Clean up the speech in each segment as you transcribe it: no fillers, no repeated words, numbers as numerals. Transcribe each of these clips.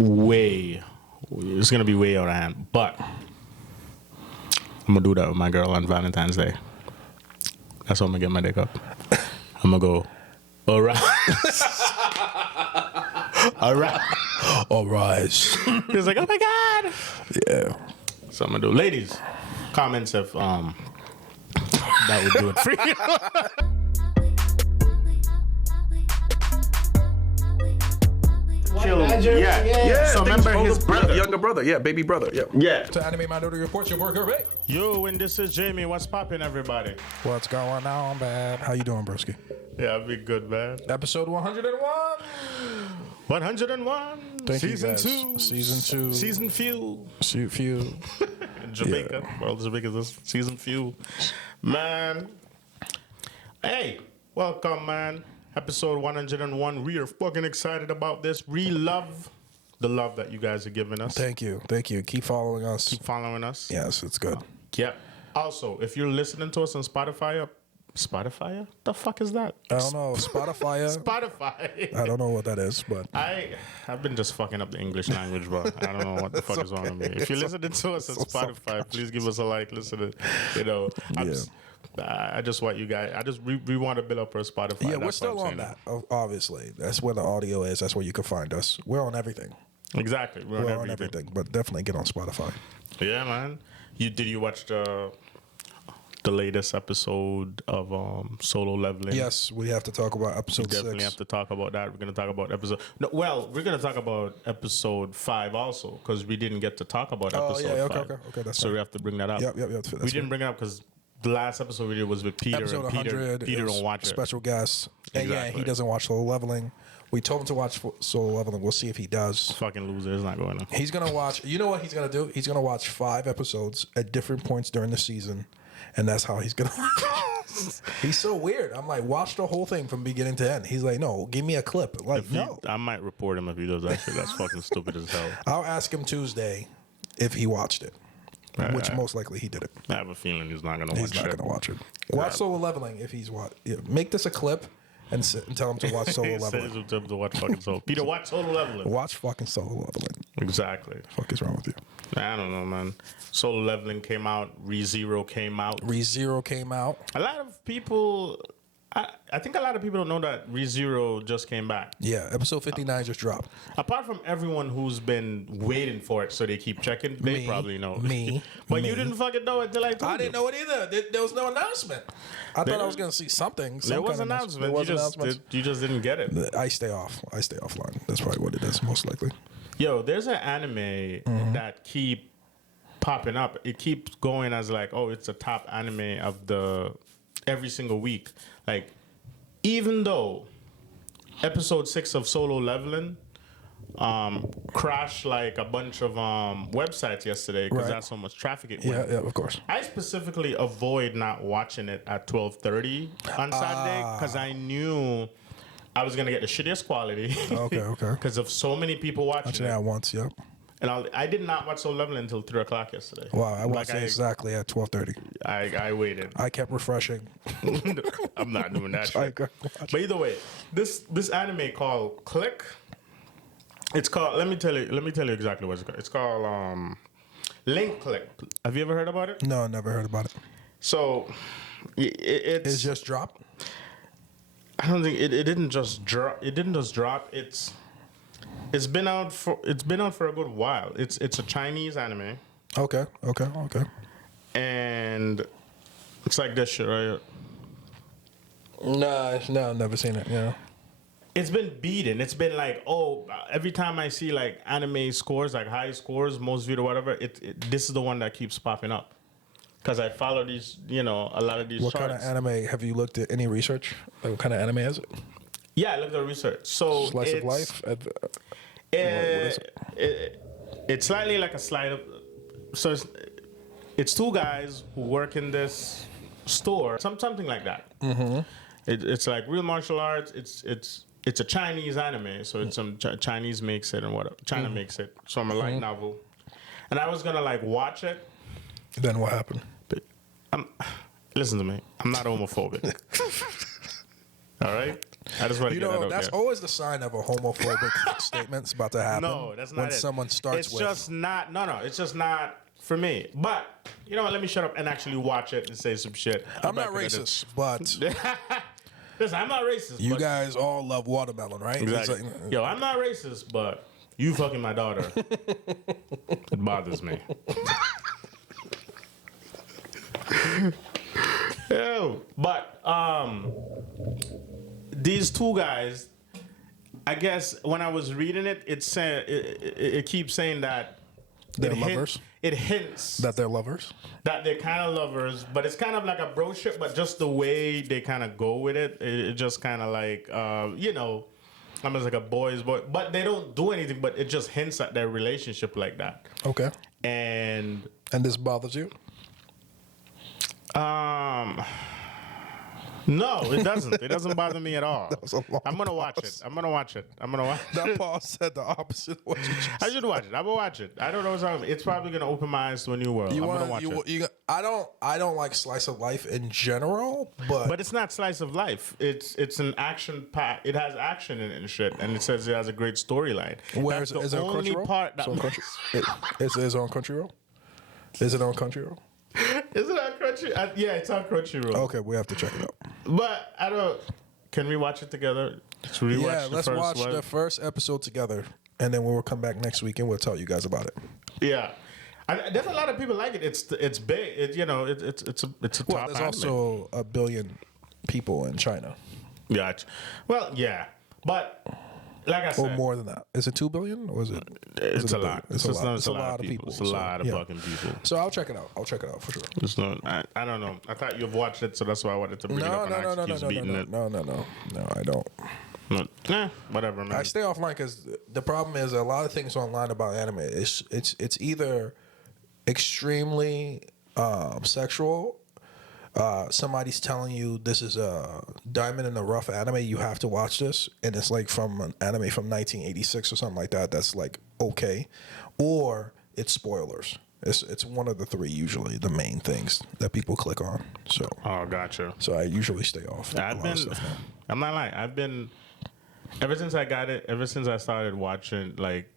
it's gonna be way out of hand. But I'm gonna do that with my girl on Valentine's Day. That's how I'm gonna get my dick up. I'm gonna go, all right. All right. All rise. He's like, oh my God. Yeah. So I'm gonna do. Ladies, comments if that would do it for you. Yeah. So remember his brother. Younger brother. Yeah, baby brother. Yeah. Yeah. To Anime Minority Report, your boy Guerby. Yo, and this is Jamie. What's poppin', everybody? What's going on, babe? How you doing, broski? Yeah, I'll be good, man. Episode 101. 101. Thank you, Season guys. 2. Season 2. Season few. Few. In Jamaica. Yeah. Well, Jamaica's this season few. Man. Hey, welcome, man. Episode 101. We are fucking excited about this. We love the love that you guys are giving us. Thank you. Keep following us. Keep following us. Yes, it's good. Yeah. Also, if you're listening to us on Spotify, the fuck is that? I don't know. Spotify. Spotify. I don't know what that is, but I've been just fucking up the English language, bro. I don't know what the fuck is wrong with me. If you're listening to us on Spotify, please give us a like. Listen to, I just want you guys. We want to build up our Spotify. yeah, we're still on that. Obviously, that's where the audio is. That's where you can find us. We're on everything. Exactly, we're on everything. But definitely get on Spotify. Yeah, man. Did you watch the latest episode of Solo Leveling? Yes, we have to talk about episode 6. Definitely have to talk about that. We're going to talk about episode... No, well, we're going to talk about episode 5 also, because we didn't get to talk about episode 5. Okay, that's so fine. We have to bring that up. Yep. We didn't bring it up because the last episode we did was with Peter. Episode and 100. Peter don't watch it. Special guest. And Exactly. yeah, he doesn't watch Solo Leveling. We told him to watch Solo Leveling. We'll see if he does. Fucking loser. It's not going on. He's going to watch... You know what he's going to do? He's going to watch 5 episodes at different points during the season. And that's how he's going to... He's so weird. I'm like, watch the whole thing from beginning to end. He's like, no, give me a clip. Like, no. I might report him if he does that shit. That's fucking stupid as hell. I'll ask him Tuesday if he watched it. Which most likely he did it. I have a feeling he's not going to watch it. He's not going to watch it. Watch Solo Leveling if he's watched. Yeah, make this a clip and sit and tell him to watch Solo Leveling. He says to watch fucking Solo. Peter, watch Solo Leveling. Watch fucking Solo Leveling. Exactly. What the fuck is wrong with you? I don't know, man. Solo Leveling came out. ReZero came out. ReZero came out. A lot of people... I think a lot of people don't know that ReZero just came back. Yeah, episode 59 just dropped. Apart from everyone who's been waiting for it, so they keep checking, they probably know. Me. But you didn't fucking know it until I told you. I didn't know it either. There was no announcement. I thought I was going to see something. There was an announcement. You just didn't get it. I stay offline. That's probably what it is, most likely. Yo, there's an anime that keep popping up. It keeps going as like, oh, it's the top anime of the every single week. Like, even though episode 6 of Solo Leveling crashed like a bunch of websites yesterday because that's how much traffic it went. Yeah, of course. I specifically avoid not watching it at 12:30 on Saturday because I knew I was gonna get the shittiest quality. Okay. Because of so many people watching it. At once, yep. And I did not watch Solo Leveling until 3 o'clock yesterday. Wow, I watched it exactly at 12:30. I waited. I kept refreshing. I'm not doing that shit. But either way, this anime called Click. It's called. Let me tell you exactly what it's called. It's called Link Click. Have you ever heard about it? No, never heard about it. So it's just dropped. I don't think it didn't just drop. It didn't just drop. It's been out for a good while. It's a Chinese anime. Okay. And it's like this shit, right? No, never seen it. Yeah. It's been beaten. It's been like, every time I see like anime scores, like high scores, most viewed or whatever, this is the one that keeps popping up. Because I follow these, a lot of these What charts. kind of anime? Have you looked at any research? Like, what kind of anime is it? Yeah, I looked at research. So Slice of life? What is it? It's slightly like a slide of... So it's 2 guys who work in this store, something like that. Mm-hmm. It's like real martial arts. It's a Chinese anime, so it's some Chinese makes it and whatever. China makes it. So I'm a light novel. And I was going to like watch it. Then what happened? Listen to me. I'm not homophobic. All right. I just want to You get that know, out that's there. always the sign of a homophobic statement's about to happen. No, that's not when it. someone starts it's with. just not. No, it's just not for me. But you know what? Let me shut up and actually watch it and say some shit. I'm not racist, but Listen, I'm not racist. you but guys all love watermelon, right? It's exactly. like- Yo, I'm not racist, but you fucking my daughter. It bothers me. Ew. But these two guys, I guess when I was reading it, it keeps saying that They're lovers? It hints that they're lovers. that they're kind of lovers, but it's kind of like a bro ship, but just the way they kind of go with it, it just kind of like, you know, almost like a boy's boy, but they don't do anything, but it just hints at their relationship like that. Okay. And this bothers you? no, it doesn't. It doesn't bother me at all. was a long I'm gonna watch it. I'm gonna watch it. That pause said the opposite of what you just I should watch it. I'm gonna watch it. I don't know what's wrong. It's probably gonna open my eyes to a new world. I'm gonna watch it. I don't like slice of life in general, but But it's not slice of life. It's an action pack. It has action in it and shit, and it says it has a great storyline. where That's is the it on only Crunchyroll? part that Is it on Crunchyroll? Is it on Crunchyroll? is it on Crunchyroll? Yeah, it's on Crunchyroll. Okay, we have to check it out. But I don't. Can we watch it together? Let's rewatch Yeah, the let's first watch one. the first episode together, and then we'll come back next week and we'll tell you guys about it. Yeah. There's a lot of people like it. It's big. It's a Well, top there's anime. also 1 billion people in China, Yeah. Well, yeah, but like I said, or more than that. Is it 2 billion, or is it? it's a lot. It's a lot. It's a lot of people. people. It's a So, lot of yeah. fucking people. So I'll check it out. I'll check it out for sure. It's not. I don't know. I thought you've watched it, so that's why I wanted to bring it up. And keeps beating it. No, I don't. Whatever, man. I stay offline because the problem is a lot of things online about anime. It's either extremely sexual. Somebody's telling you this is a diamond in the rough anime. You have to watch this, and it's like from an anime from 1986 or something like that. That's like okay, or it's spoilers. It's one of the three usually the main things that people click on. So Gotcha. So I usually stay off. I'm not lying. I've been ever since I got it. Ever since I started watching, like,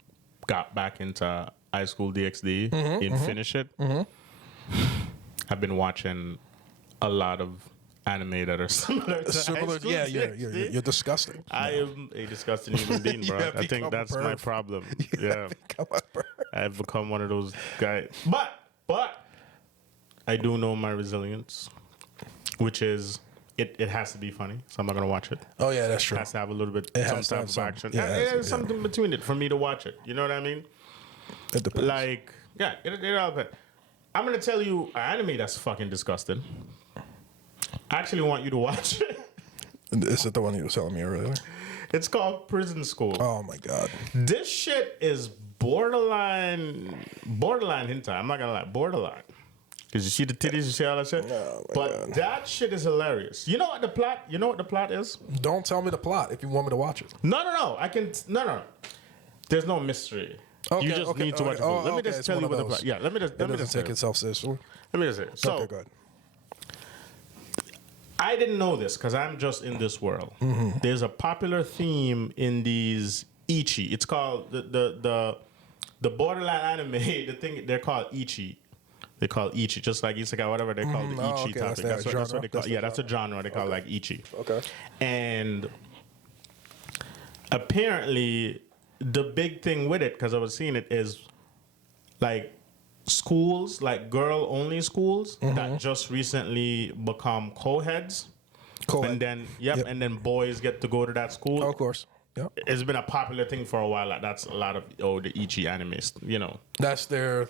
got back into High School DxD and finish it. I've been watching a lot of anime that are similar to High School Yeah, DxD. you're disgusting. I am a disgusting human being, bro. have I think become that's a my perv. problem. You Yeah, have become a perv. I've become one of those guys. But I do know my resilience, which is it has to be funny. So I'm not gonna watch it. Oh yeah, that's true. It has to have a little bit It some has to type have of some- action. yeah, it has to, There's something between it for me to watch it. You know what I mean? It depends. Like, yeah, it all depends. I'm gonna tell you an anime that's fucking disgusting. I actually want you to watch it. Is it the one you were telling me earlier? It's called Prison School. Oh my god. This shit is borderline henti. I'm not gonna lie, borderline. Cause you see the titties, you see all that shit. Oh my But God. that shit is hilarious. You know what the plot? You know what the plot is? Don't tell me the plot if you want me to watch it. No. I can. No. There's no mystery. Okay, you just okay, need to watch okay. it. Oh, Let me okay, just it's tell one you of what the those. plot. Yeah, let me just It doesn't say take it. itself seriously. Let me just say it. So Okay, go ahead. I didn't know this because I'm just in this world. Mm-hmm. There's a popular theme in these ecchi. It's called the borderline anime. The thing they're called ecchi. They call ecchi, just like isekai, whatever they call the Oh, ecchi okay, topic. that's their That's what genre? they call. That's the Yeah, that's a genre. They call it like ecchi. Okay. And apparently, the big thing with it, because I was seeing it, is like schools, like girl-only schools that just recently become co-heads. Co-ed. And then, Yep. and then boys get to go to that school. Oh, of course. Yeah. It's been a popular thing for a while. Like, that's a lot of the ecchi animes, you know. That's the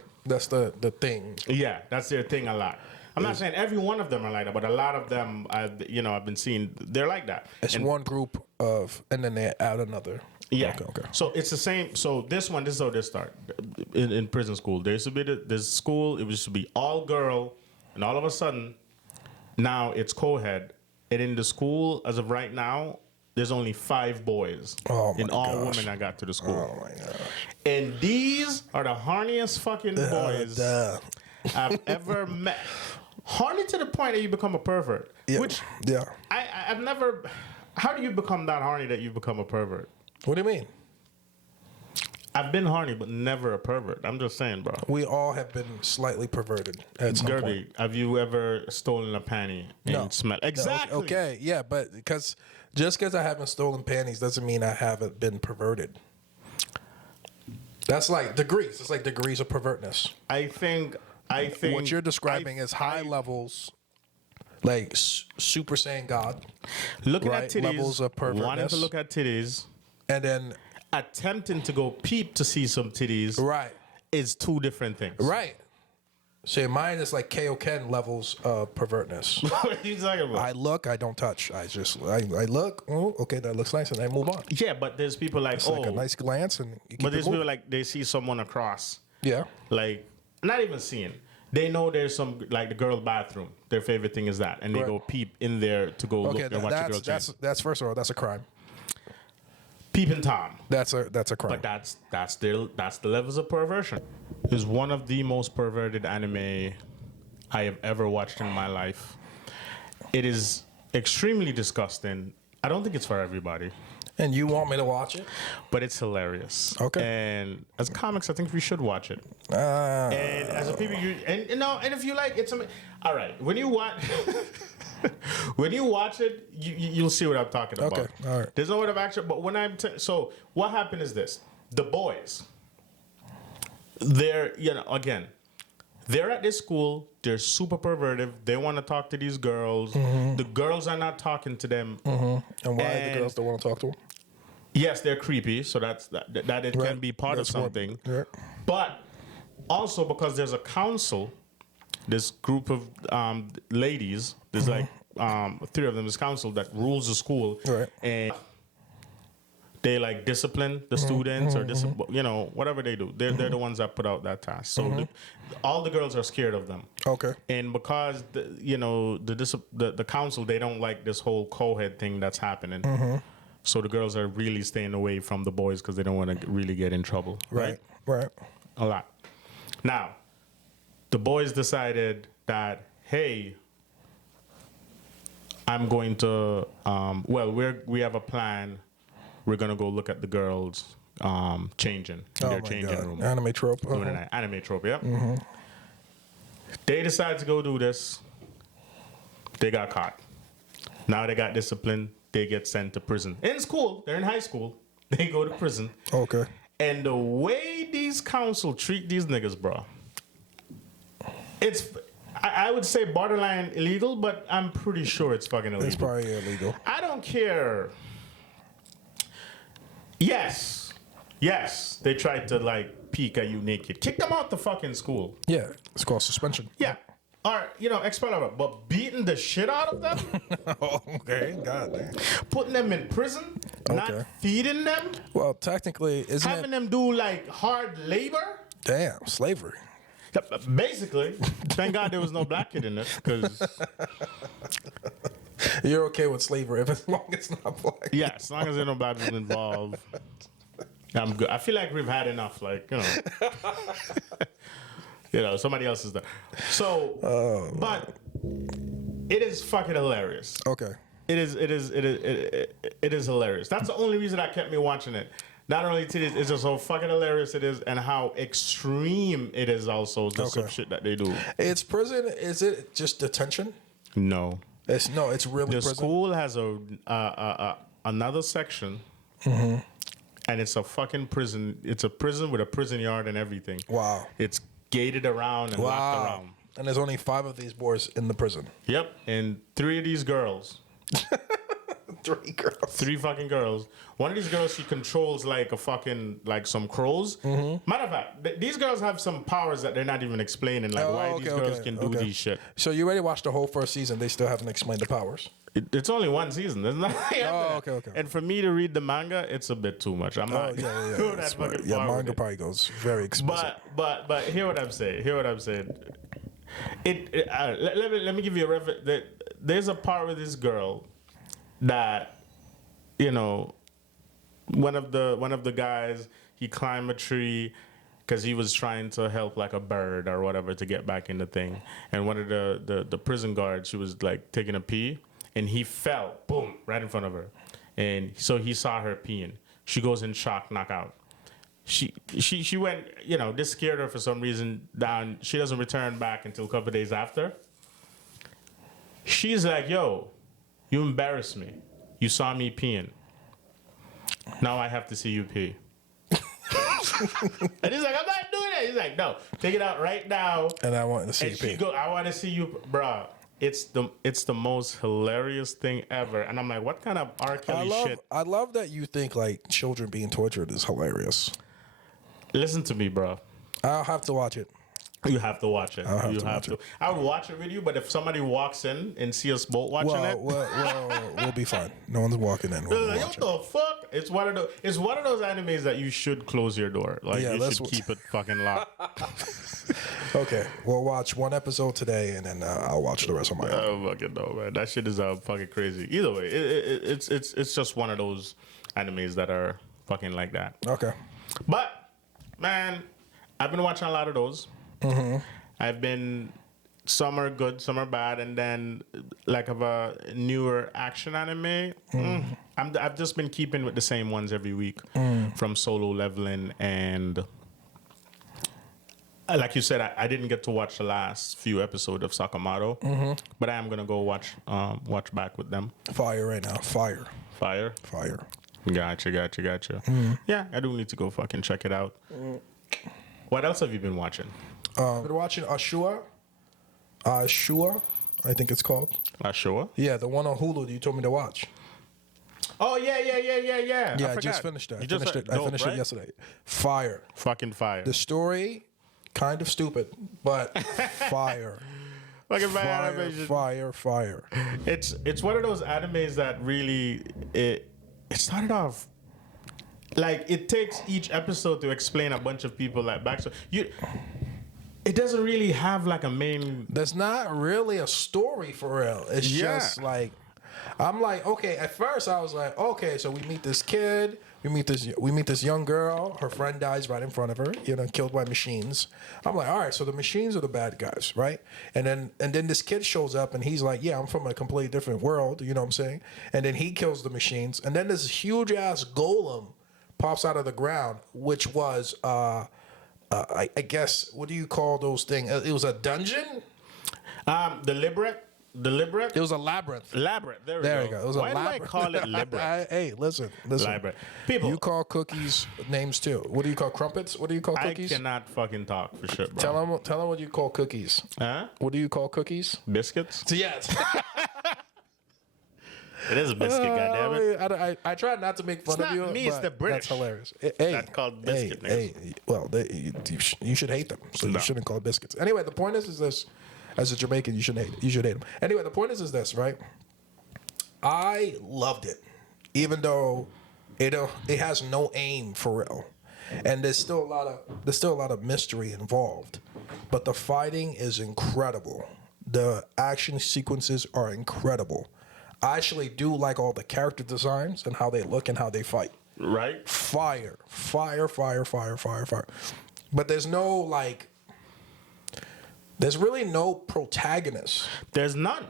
thing. Yeah, that's their thing a lot. I'm not saying every one of them are like that, but a lot of them, I've been seeing, they're like that. It's And- one group of, and then they add another. Yeah. Okay. So it's the same. So this is how they start in prison school. There used to be this school. It used to be all girl, and all of a sudden, now it's co-head. And in the school, as of right now, there's only 5 boys. Oh my and all gosh. women that got to the school. Oh my gosh. And these are the horniest fucking boys Duh. I've ever met. Horny to the point that you become a pervert. Yeah. Which Yeah. I've never. How do you become that horny that you become a pervert? What do you mean? I've been horny, but never a pervert. I'm just saying, bro. We all have been slightly perverted at some point. Guerby, have you ever stolen a panty and No. smell? Exactly. Okay, yeah, but just because I haven't stolen panties doesn't mean I haven't been perverted. That's like degrees. It's like degrees of pervertness. I think What you're describing is high levels, like Super Saiyan God, looking right? at titties, Levels of wanting pervertness. to look at titties, and then attempting to go peep to see some titties, right, is two different things. right. So mine is like Kaioken levels of pervertness. What are you talking about? I look, I don't touch. I look. Oh, okay, that looks nice, and I move on. Yeah, but there's people like, It's like a nice glance, and you keep but it there's moving. people like they see someone across, Yeah. like not even seeing. They know there's some like the girl bathroom. Their favorite thing is that, and they Right. go peep in there to go Okay, look and watch the girl that's change. that's first of all, that's a crime. Peeping Tom. That's a crime. But that's the levels of perversion. Is one of the most perverted anime I have ever watched in my life. It is extremely disgusting. I don't think it's for everybody, And you want me to watch it? but it's hilarious. Okay. And as comics, I think we should watch it. Uh, And as a people, and if you like, it's all right. When you watch, when you watch it, you'll see what I'm talking about. Okay, all right. There's no word of action, but when so what happened is this: the boys, they're again, they're at this school. They're super perverted. They want to talk to these girls. Mm-hmm. The girls are not talking to them. and why And- the girls don't want to talk to him? Yes, they're creepy, so that it Right. can be part That's of what- something. yeah. But also because there's a council, this group of ladies, there's like three of them, this council that rules the school, Right. and they like discipline the students or whatever they do. They're the ones that put out that task. So all the girls are scared of them. Okay. And because the council, they don't like this whole co-head thing that's happening. So the girls are really staying away from the boys because they don't want to really get in trouble. Right. Right. A lot. Now, the boys decided that, hey, I'm going to, we have a plan. We're going to go look at the girls changing in their changing room. Anime trope. Doing an anime trope, yeah. They decided to go do this. They got caught. Now they got disciplined. They get sent to prison. In school, they're in high school. They go to prison. Okay. And the way these council treat these niggas, bro, it's, I would say borderline illegal, but I'm pretty sure it's fucking illegal. It's probably illegal. I don't care. Yes, they tried to like peek at you naked. Kick them out the fucking school. Yeah. It's called suspension. Yeah. Or, expel them. But beating the shit out of them, Oh, okay. God damn. putting them in prison, not Okay. feeding them, Well, technically, isn't having it? them do like hard labor. Damn, slavery. Basically, thank God there was no black kid in this because, You're okay with slavery as long as it's not black. yeah, as long as there's no black people involved, I'm good. I feel like we've had enough, somebody else is there. So, but it is fucking hilarious. Okay. It is hilarious. That's the only reason that kept me watching it. Not only titties, it's just how fucking hilarious it is and how extreme it is also, the some shit that they do. It's prison. Is it just detention? No. It's really The prison. school has another section, Mm-hmm. and it's a fucking prison. It's a prison with a prison yard and everything. Wow. It's gated around and locked around. And there's only 5 of these boys in the prison. Yep, and 3 of these girls, 3 girls. 3 fucking girls. One of these girls, she controls like some crows. Matter of fact, these girls have some powers that they're not even explaining, like why these girls can do these shit. So you already watched the whole first season. They still haven't explained the powers. It's only one season. There's nothing after that. okay. And for me to read the manga, it's a bit too much. I'm not Yeah. going that That's right. fucking Yeah, far with manga it. probably goes very explicit. But hear what I'm saying. Let me give you a reference. There's a part with this girl that, one of the guys, he climbed a tree because he was trying to help like a bird or whatever to get back in the thing. And one of the prison guards, she was like taking a pee, and he fell, boom, right in front of her. And so he saw her peeing. She goes in shock, knockout. She went, this scared her for some reason down. She doesn't return back until a couple of days after. She's like, yo, you embarrassed me. You saw me peeing. Now I have to see you pee. And he's like, I'm not doing it. He's like, no, take it out right now. And I want to see you pee. I want to see you, bro. It's the most hilarious thing ever. And I'm like, what kind of R. Kelly shit? I love that you think like children being tortured is hilarious. Listen to me, bro. I'll have to watch it. You have to watch it. I'll have to watch it. I would watch it with you, but if somebody walks in and see us both watching it, we'll be fine. No one's walking in. We'll like, what the fuck? It's one of those animes that you should close your door. Like you should keep it fucking locked. Okay, we'll watch one episode today, and then I'll watch the rest on my own. I don't fucking know, man. That shit is fucking crazy. Either way, it's just one of those animes that are fucking like that. Okay, but man, I've been watching a lot of those. Mm-hmm. Some are good, some are bad, and then like of a newer action anime. I've just been keeping with the same ones every week, from Solo Leveling and. Like you said, I didn't get to watch the last few episodes of Sakamoto, but I am gonna go watch back with them. Fire right now, fire. Gotcha. Yeah, I do need to go fucking check it out. What else have you been watching? I've been watching Ashura, I think it's called. Ashura? Yeah, the one on Hulu that you told me to watch. Oh yeah. Yeah, I just finished that. I finished it yesterday. Fire. Fucking fire. The story, kind of stupid, but fire. Fucking fire. It's one of those animes that really it started off like it takes each episode to explain a bunch of people like backstory. It doesn't really have like a main. There's not really a story for real. It's just like I'm like, okay. At first, I was like, okay, so we meet this kid, we meet this young girl. Her friend dies right in front of her, killed by machines. I'm like, all right, so the machines are the bad guys, right? And then this kid shows up, and he's like, yeah, I'm from a completely different world. You know what I'm saying? And then he kills the machines, and then this huge ass golem pops out of the ground, which was I guess, what do you call those things? It was a dungeon? Deliberate? It was a labyrinth. There we go. It was Why a labyrinth. do I call it labyrinth? Hey, listen. Labyrinth. People. You call cookies names too. What do you call crumpets? What do you call cookies? I cannot fucking talk for shit, bro. Tell them what you call cookies. Huh? What do you call cookies? Biscuits? Yes. It is a biscuit, goddammit. I try not to make fun It's of you. not me, it's the British. That's hilarious. That's called biscuit names. Well, you should hate them, so you shouldn't call it biscuits. Anyway, the point is this: as a Jamaican, you should hate them. Anyway, the point is this, right? I loved it, even though it has no aim for real, and there's still a lot of mystery involved. But the fighting is incredible. The action sequences are incredible. I actually do like all the character designs and how they look and how they fight. Right? Fire. But there's really no protagonist. There's none.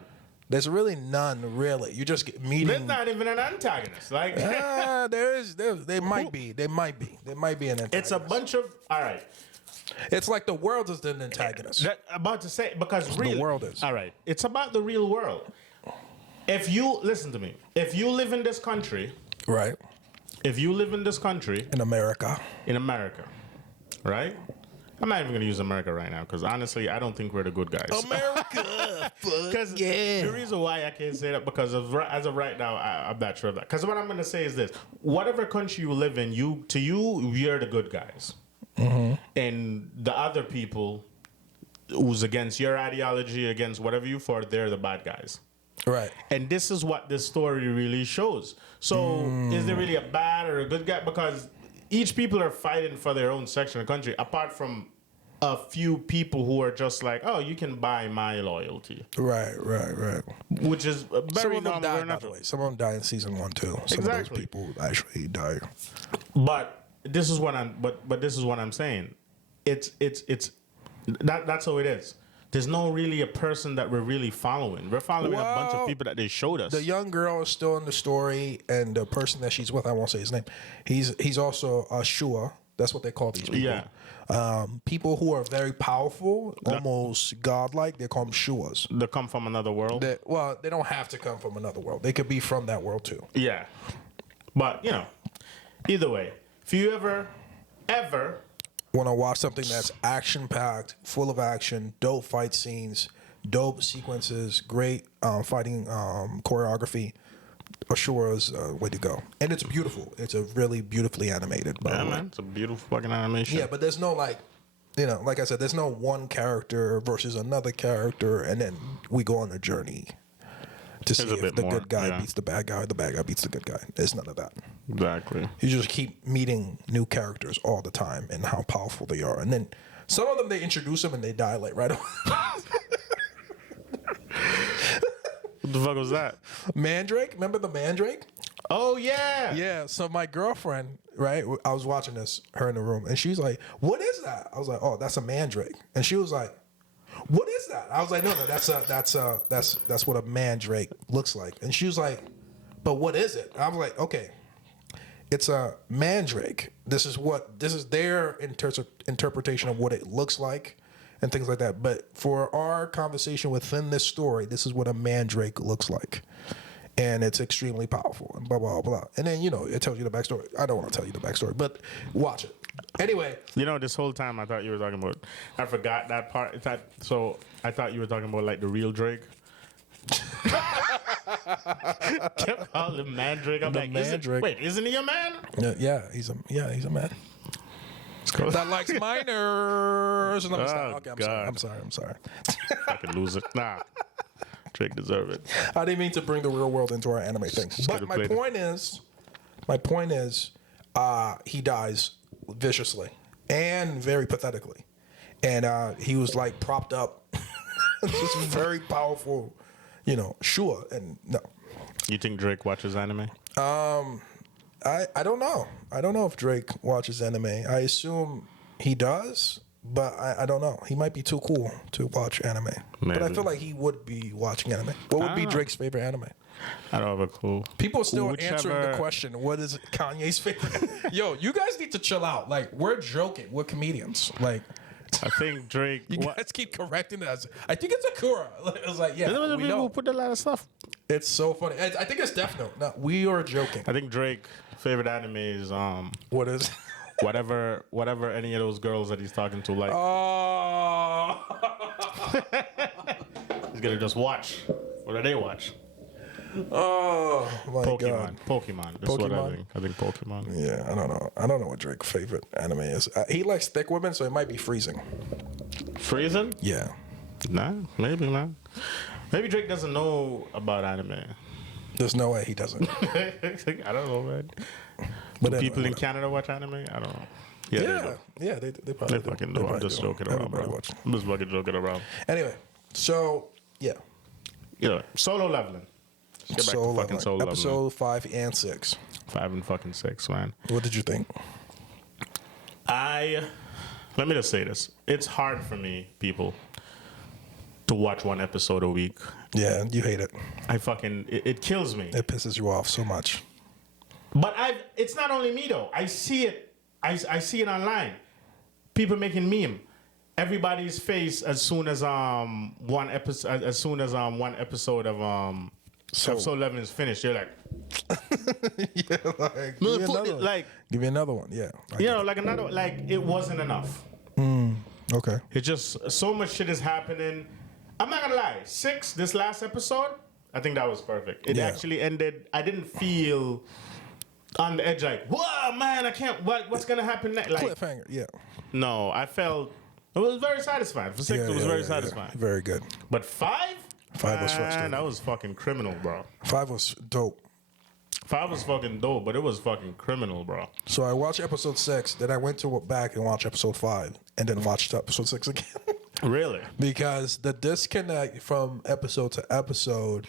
There's really none, really. You just get meeting. There's not even an antagonist. Like there might be an antagonist. It's a bunch of It's like the world is the antagonist. About to say because really, the world is. All right. It's about the real world. If you listen to me, if you live in this country, Right. If you live in this country, In America. Right? I'm not even gonna use America right now because honestly, I don't think we're the good guys. America. Because the reason why I can't say that because as of right now, I'm not sure of that. Because what I'm gonna say is this: whatever country you live in, you're the good guys, and the other people who's against your ideology, against whatever you for, they're the bad guys. Right. And this is what this story really shows. So is there really a bad or a good guy? Because each people are fighting for their own section of the country, apart from a few people who are just like, oh, you can buy my loyalty. Right. Which is very Some of them die, by natural. the way. Some of them die in season 1 too. Some of those people actually die. But this is what I'm saying. That's how it is. there's no really a person that we're really following. We're following a bunch of people that they showed us. The young girl is still in the story, and the person that she's with, I won't say his name. He's also a Shua. That's what they call these people. Yeah. People who are very powerful, almost godlike, they call them Shuas. They come from another world. They don't have to come from another world. They could be from that world too. Yeah. But, either way, if you ever Want to watch something that's action-packed, full of action, dope fight scenes, dope sequences, great fighting choreography, Ashura's way to go. And it's beautiful. It's a really beautifully animated. Yeah, man. It's a beautiful fucking animation. Yeah, but there's no like I said, there's no one character versus another character, and then we go on a journey to see if the good guy beats the bad guy, or the bad guy beats the good guy. There's none of that. Exactly. You just keep meeting new characters all the time and how powerful they are. And then some of them, they introduce them and they die like right away. What the fuck was that? Mandrake? Remember the Mandrake? Oh, yeah. Yeah. So my girlfriend, right? I was watching this, her in the room, and she's like, "What is that?" I was like, "Oh, that's a Mandrake." And she was like, "What is that?" I was like, "No, that's what a Mandrake looks like." And she was like, "But what is it?" I was like, "Okay, it's a Mandrake. This is their interpretation of what it looks like and things like that. But for our conversation within this story, this is what a Mandrake looks like. And it's extremely powerful and blah, blah, blah. And then, it tells you the backstory. I don't want to tell you the backstory, but watch it. Anyway. This whole time I thought you were talking about, I forgot that part. I thought you were talking about like the real Drake. Kept calling him Mandrake. I'm like, Mandrake. Isn't he a man? Yeah, he's a man. That likes minors. No, okay, I'm sorry. Fucking loser. Nah. Drake deserve it. I didn't mean to bring the real world into our anime thing. But my point is, he dies viciously and very pathetically. And he was like propped up. This very powerful, Shua. And no. You think Drake watches anime? I don't know. I don't know if Drake watches anime. I assume he does, but I don't know. He might be too cool to watch anime. Maybe. But I feel like he would be watching anime. What would be Drake's favorite anime? I don't have a clue. People still answering the question, what is Kanye's favorite? Yo, you guys need to chill out. Like, we're joking. We're comedians. Like, I think Drake... You guys keep correcting us. I think it's Akira. It was like, yeah, we people know. Who put a lot of stuff. It's so funny. I think it's Death Note. No, we are joking. I think Drake favorite anime is what is whatever any of those girls that he's talking to like. Oh. He's gonna just watch. What do they watch? Oh my God. Pokemon. That's what I think. I think Pokemon. Yeah, I don't know. I don't know what Drake's favorite anime is. He likes thick women, so it might be Freezing. Freezing? Yeah. Nah, maybe not. Maybe Drake doesn't know about anime. There's no way he doesn't. I don't know, man. But people in Canada watch anime? I don't know. Yeah, they probably do. Fucking do. I'm just joking around, bro. I'm just fucking joking around. Anyway, so yeah. Solo Leveling. Let's get back to fucking Solo Leveling. Episode 5 and 6. 5 and fucking 6, man. What did you think? Let me just say this. It's hard for me, people, to watch one episode a week. Yeah, you hate it. It kills me. It pisses you off so much. But it's not only me though. I see it. I see it online. People making meme. Everybody's face as soon as one episode of Solo Leveling is finished. You're like, yeah, give me another one. Yeah, it wasn't enough. Okay. It's just so much shit is happening. I'm not gonna lie. 6, this last episode, I think that was perfect. It actually ended. I didn't feel on the edge like, whoa, man, I can't. What's gonna happen next? Like, cliffhanger. Yeah. No, I felt it was very satisfying. For 6, it was very satisfying. Very good. But 5 was frustrating. That was fucking criminal, bro. 5 was dope. 5 was fucking dope, but it was fucking criminal, bro. So I watched episode 6, then I went back and watched episode 5, and then watched episode 6 again. Really? Because the disconnect from episode to episode,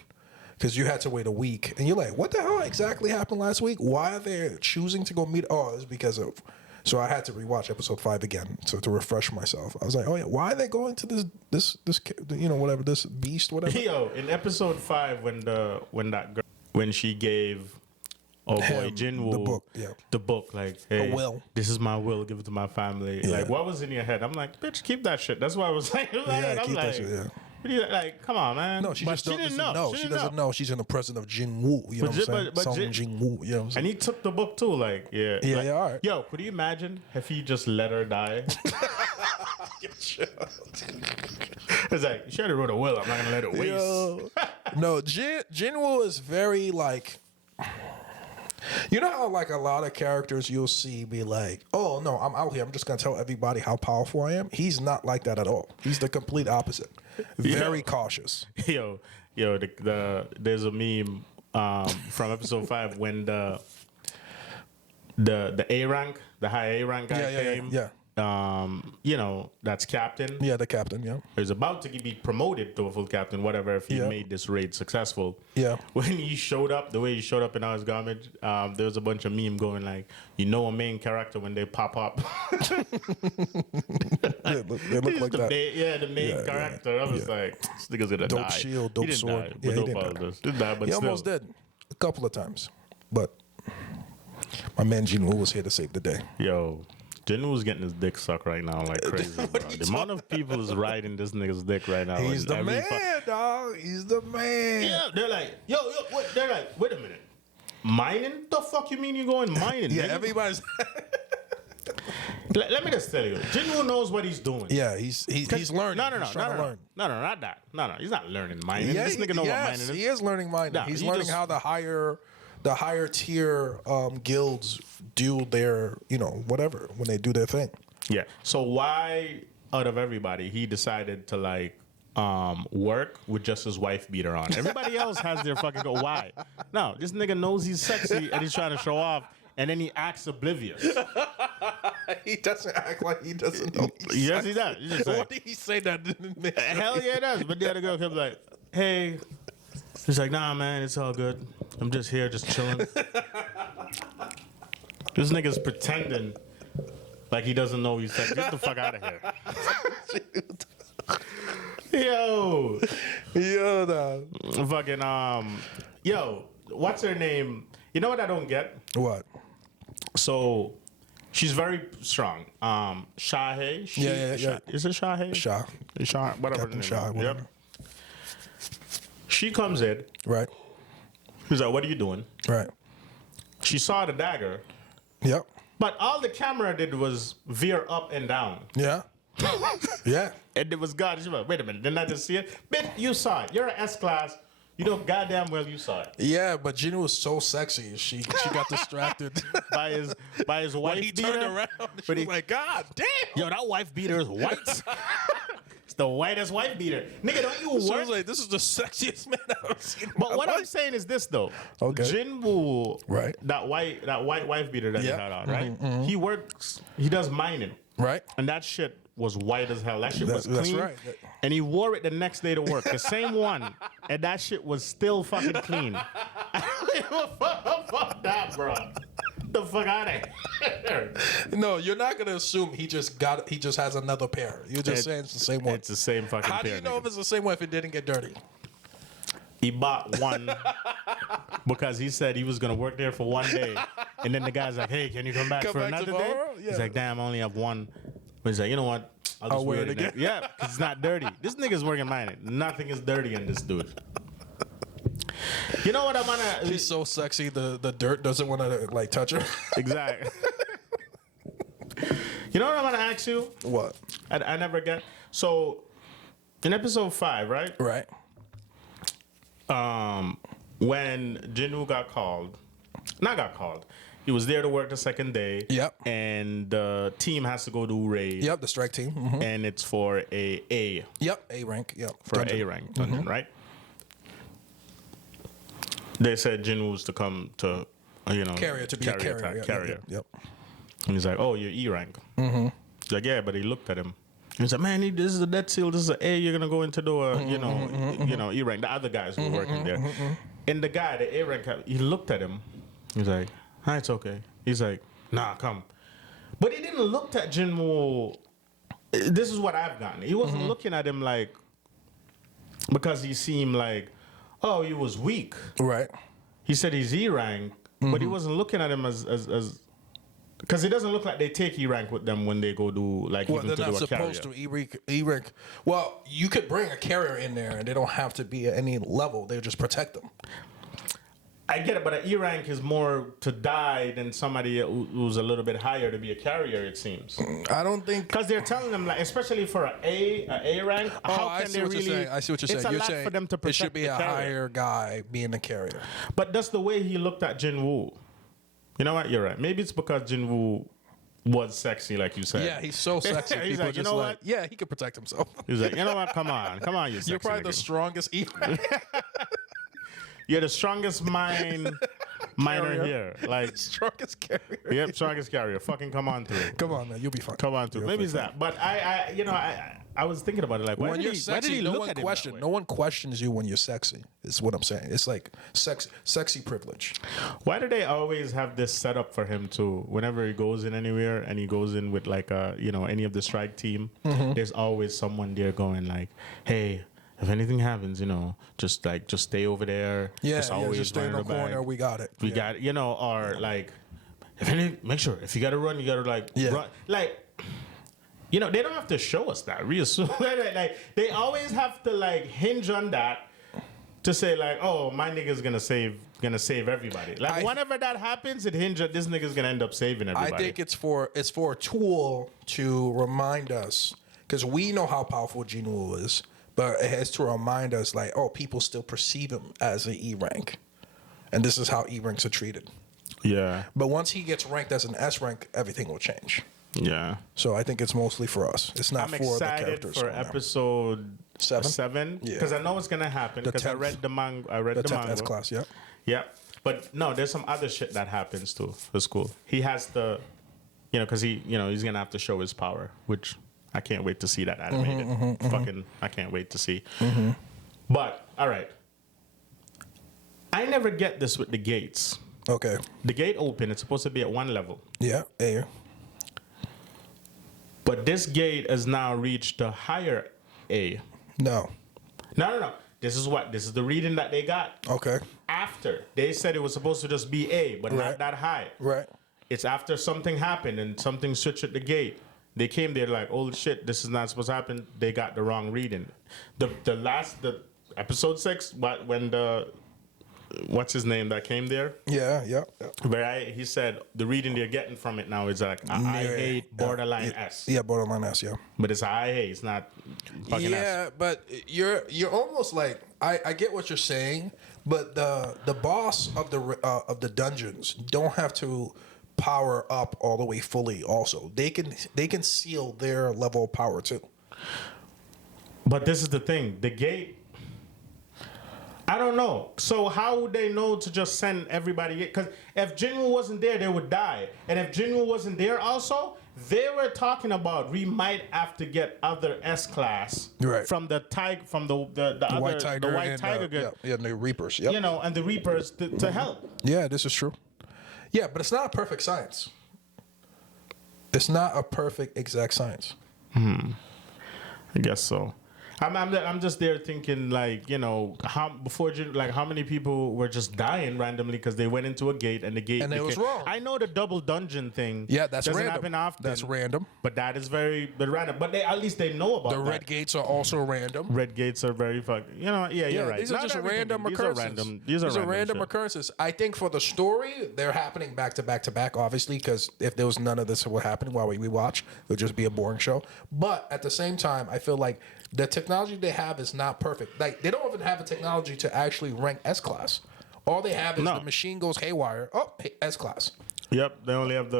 because you had to wait a week, and you're like, what the hell exactly happened last week? Why are they choosing to go meet? Oh, it's because of So I had to rewatch episode 5 again to refresh myself. I was like, oh yeah, why are they going to this whatever, this beast, whatever? Yo, in episode 5, when she gave Jin-woo the book, like, hey, A will. this is my will, give it to my family. Like, what was in your head? I'm like, bitch, keep that shit. That's why I was like, keep that shit, yeah. What do you, like, come on, man. No, she But just she didn't know. She doesn't know she's in the presence of Jin-woo. You know what I'm saying? Song Jin-woo. You know what I'm saying? And he took the book too, like, yeah. Yeah, like, yeah, all right. Yo, could you imagine if he just let her die? It's like, you should have wrote a will. I'm not gonna let it waste. Yo. No, Jin-woo is very like. You know how like a lot of characters you'll see be like, oh no, I'm out here. I'm just gonna tell everybody how powerful I am. He's not like that at all. He's the complete opposite. Very cautious. Yo, there's a meme from episode 5 when the A rank, the high A rank guy came. Yeah. That's captain. Yeah, the captain. Yeah. He was about to be promoted to a full captain, whatever, if he made this raid successful. Yeah. When he showed up, the way he showed up in all his garbage, there was a bunch of meme going like, a main character when they pop up. They look like that. The main character. I was like, this nigga's gonna die. Dope shield, dope He didn't sword. die, Yeah, but he dope didn't all die. this. Didn't die, but He still. almost did a couple of times, but my man Jin-woo was here to save the day. Yo, Jin-woo's getting his dick sucked right now like crazy, bro. The amount of people is riding this nigga's dick right now. He's in the every man, dog. He's the man. Yeah, they're like, they're like, wait a minute. Mining? The fuck you mean you going mining? Yeah, nigga? everybody's. Let me just tell you, Jin-woo knows what he's doing. Yeah, he's learning. No, He's trying to learn. No, not that. No, he's not learning mining. Yeah, this nigga know what mining is. He is learning mining. Nah, he's he learning just- how the higher tier guilds do their, whatever, when they do their thing. Yeah. So why, out of everybody, he decided to like work with just his wife beater on? Everybody else has their fucking go. Why? No, this nigga knows he's sexy and he's trying to show off, and then he acts oblivious. He doesn't act like he doesn't know. Yes, he does. He's just like, What did he say that didn't make hell yeah, it does. But the other girl comes like, hey. He's like, nah, man, it's all good. I'm just here, just chilling. This nigga's pretending like he doesn't know he's like, get the fuck out of here. Yo, dog. fucking yo, what's her name? You know what I don't get? What? So she's very strong. Shahe. Yeah. Is it Shahe? Shah, whatever. Captain the name Shah, is. whatever. Yep. She comes in. Right. He's like, what are you doing? Right. She saw the dagger, Yep. but all the camera did was veer up and down. Yeah. Yeah. And it was God. She was like, wait a minute, didn't I just see it? Bitch, you saw it. You're an S-class. You know goddamn well you saw it. Yeah, but Gina was so sexy. She got distracted. By his wife When he beater. turned around, she But was like, God damn. yo, that wife beater is white. It's the whitest wife beater. Nigga, don't you So I work? was like, this is the sexiest man I've ever seen. in But my what I'm life. saying is this though. Okay. Jin-woo, Right. that white wife beater that he Yeah. had on, right? He does mining. Right. And that shit was white as hell. That shit was clean. That's right. And he wore it the next day to work. The same one. And that shit was still fucking clean. Fuck that, bro. The fuck out of here. No, you're not gonna assume he just has another pair. You're just saying it's the same one. It's the same fucking How do pair, you know nigga. if it's the same one if it didn't get dirty? He bought one because he said he was gonna work there for one day, and then the guy's like, "Hey, can you come back Come for back another tomorrow? day?" Yeah. He's like, "Damn, I only have one." But he's like, "You know what? I'll wear it next-" again. Yeah, because it's not dirty. This nigga's working mining. Nothing is dirty in this dude. You know what I'm gonna? She's so sexy, the dirt doesn't want to like touch her. Exactly. You know what I'm gonna ask you? What? I never get. So, in episode 5, right? Right. When Jin-woo he was there to work the second day. Yep. And the team has to go do raid. Yep. The strike team. Mhm. And it's for A. Yep. A rank. Yep. For Dungeon. A rank dungeon, right? They said Jin-woo's to come to, Carrier to be a carrier. Yep, carrier. Yep. And he's like, "Oh, you're E rank." Mm-hmm. He's like, "Yeah," but he looked at him. He's like, "Man, this is a dead seal. This is an A. You're gonna go into the, E rank." The other guys were working there, and the guy, the A rank, he looked at him. He's like, "It's okay." He's like, "Nah, come. But he didn't look at Jin-woo. This is what I've gotten. He wasn't looking at him like, because he seemed like, oh, he was weak. Right. He said he's E rank, but he wasn't looking at him as because it doesn't look like they take E rank with them when they go do like Well, even they're to not do a supposed carrier. to E-rank. Well, you could bring a carrier in there, and they don't have to be at any level. They'll just protect them. I get it, but an E rank is more to die than somebody who's a little bit higher to be a carrier. It seems I don't think. because they're telling them like, especially for an A rank, how I can see they what really? you're saying. I see what you're saying. It's a You're lot saying for them to it protect should be the a carrier. higher guy being the carrier. But that's the way he looked at Jin-woo. You know what? You're right. Maybe it's because Jin-woo was sexy, like you said. Yeah, he's so sexy. He's People like, you just know like, what? yeah, he could protect himself. He's like, you know what? Come on, you sexy You're probably the nigga. strongest E-rank. You're the strongest minor Carrier. here. Like, strongest carrier. yep, strongest carrier. Fucking come on through. Come on, man, you'll be fine. Come on through. You'll Maybe be it's fine. that. But I was thinking about it. Like, why When did you're he sexy, no look one at him question. that way? No one questions you when you're sexy. Is what I'm saying. It's like sexy privilege. Why do they always have this set up for him too? Whenever he goes in anywhere and he goes in with like any of the strike team, there's always someone there going like, hey, if anything happens, just stay over there. Yeah, just always just stay in run the corner. back. We got it. We Yeah. got it, or like, if anything, make sure if you got to run, you got to like run. Like, they don't have to show us that. Real soon, like they always have to like hinge on that to say like, oh, my nigga's gonna save everybody. Like whenever that happens, it hinges. This nigga's gonna end up saving everybody. I think it's for a tool to remind us, because we know how powerful Jin-woo is, but it has to remind us like, oh, people still perceive him as an E rank, and this is how E ranks are treated. Yeah, But once he gets ranked as an S rank, everything will change. yeah. So I think it's mostly for us. It's not I'm for the excited characters. for no more. episode Seven? 7 Yeah. because I know it's gonna happen because I 10th. read the manga. I read The the 10th manga. S class, yeah. Yeah, but no, there's some other shit that happens too. It's cool. He has the, because he's gonna have to show his power, which I can't wait to see that animated. I can't wait to see. But all right, I never get this with the gates. Okay. The gate open. It's supposed to be at one level, Yeah. A. but this gate has now reached the higher A. No. No. This is the reading that they got. Okay. After they said it was supposed to just be A, but Right. not that high. Right. It's after something happened and something switched at the gate. They came there like, oh shit, this is not supposed to happen. They got the wrong reading. The episode 6, what's his name that came there? Yeah. Yeah. Where he said the reading they're getting from it now is like I hate borderline S. Yeah. Borderline S. Yeah. But it's I hate. It's not fucking Yeah, S. but you're almost like I get what you're saying, but the boss of the dungeons don't have to power up all the way fully. Also, they can seal their level of power too. But this is the thing. The gate. I don't know. So how would they know to just send everybody? Because if Jin-woo wasn't there, they would die. And if Jin-woo wasn't there also, they were talking about we might have to get other S class Right. from the tiger, from the White Tiger, the White and, Tiger, the Reapers. Yep. and the Reapers to help. Yeah, this is true. Yeah, but it's not a perfect science. It's not a perfect exact science. I guess so. I'm just there thinking like how many people were just dying randomly because they went into a gate and the gate And it was wrong. I know the double dungeon thing. Yeah, that's doesn't random. happen often. That's random. But that is very random. But at least they know about The that. red gates are also random. Red gates are very fucking. Yeah, you're right. These are Not just everything. random These occurrences. are random. These are random shit. occurrences. I think for the story, they're happening back to back to back, obviously, because if there was none of this would happen while we watch, it would just be a boring show. But at the same time, I feel like the technology they have is not perfect. Like, they don't even have a technology to actually rank S class. All they have is No. the machine goes haywire. Oh, S class. Yep, they only have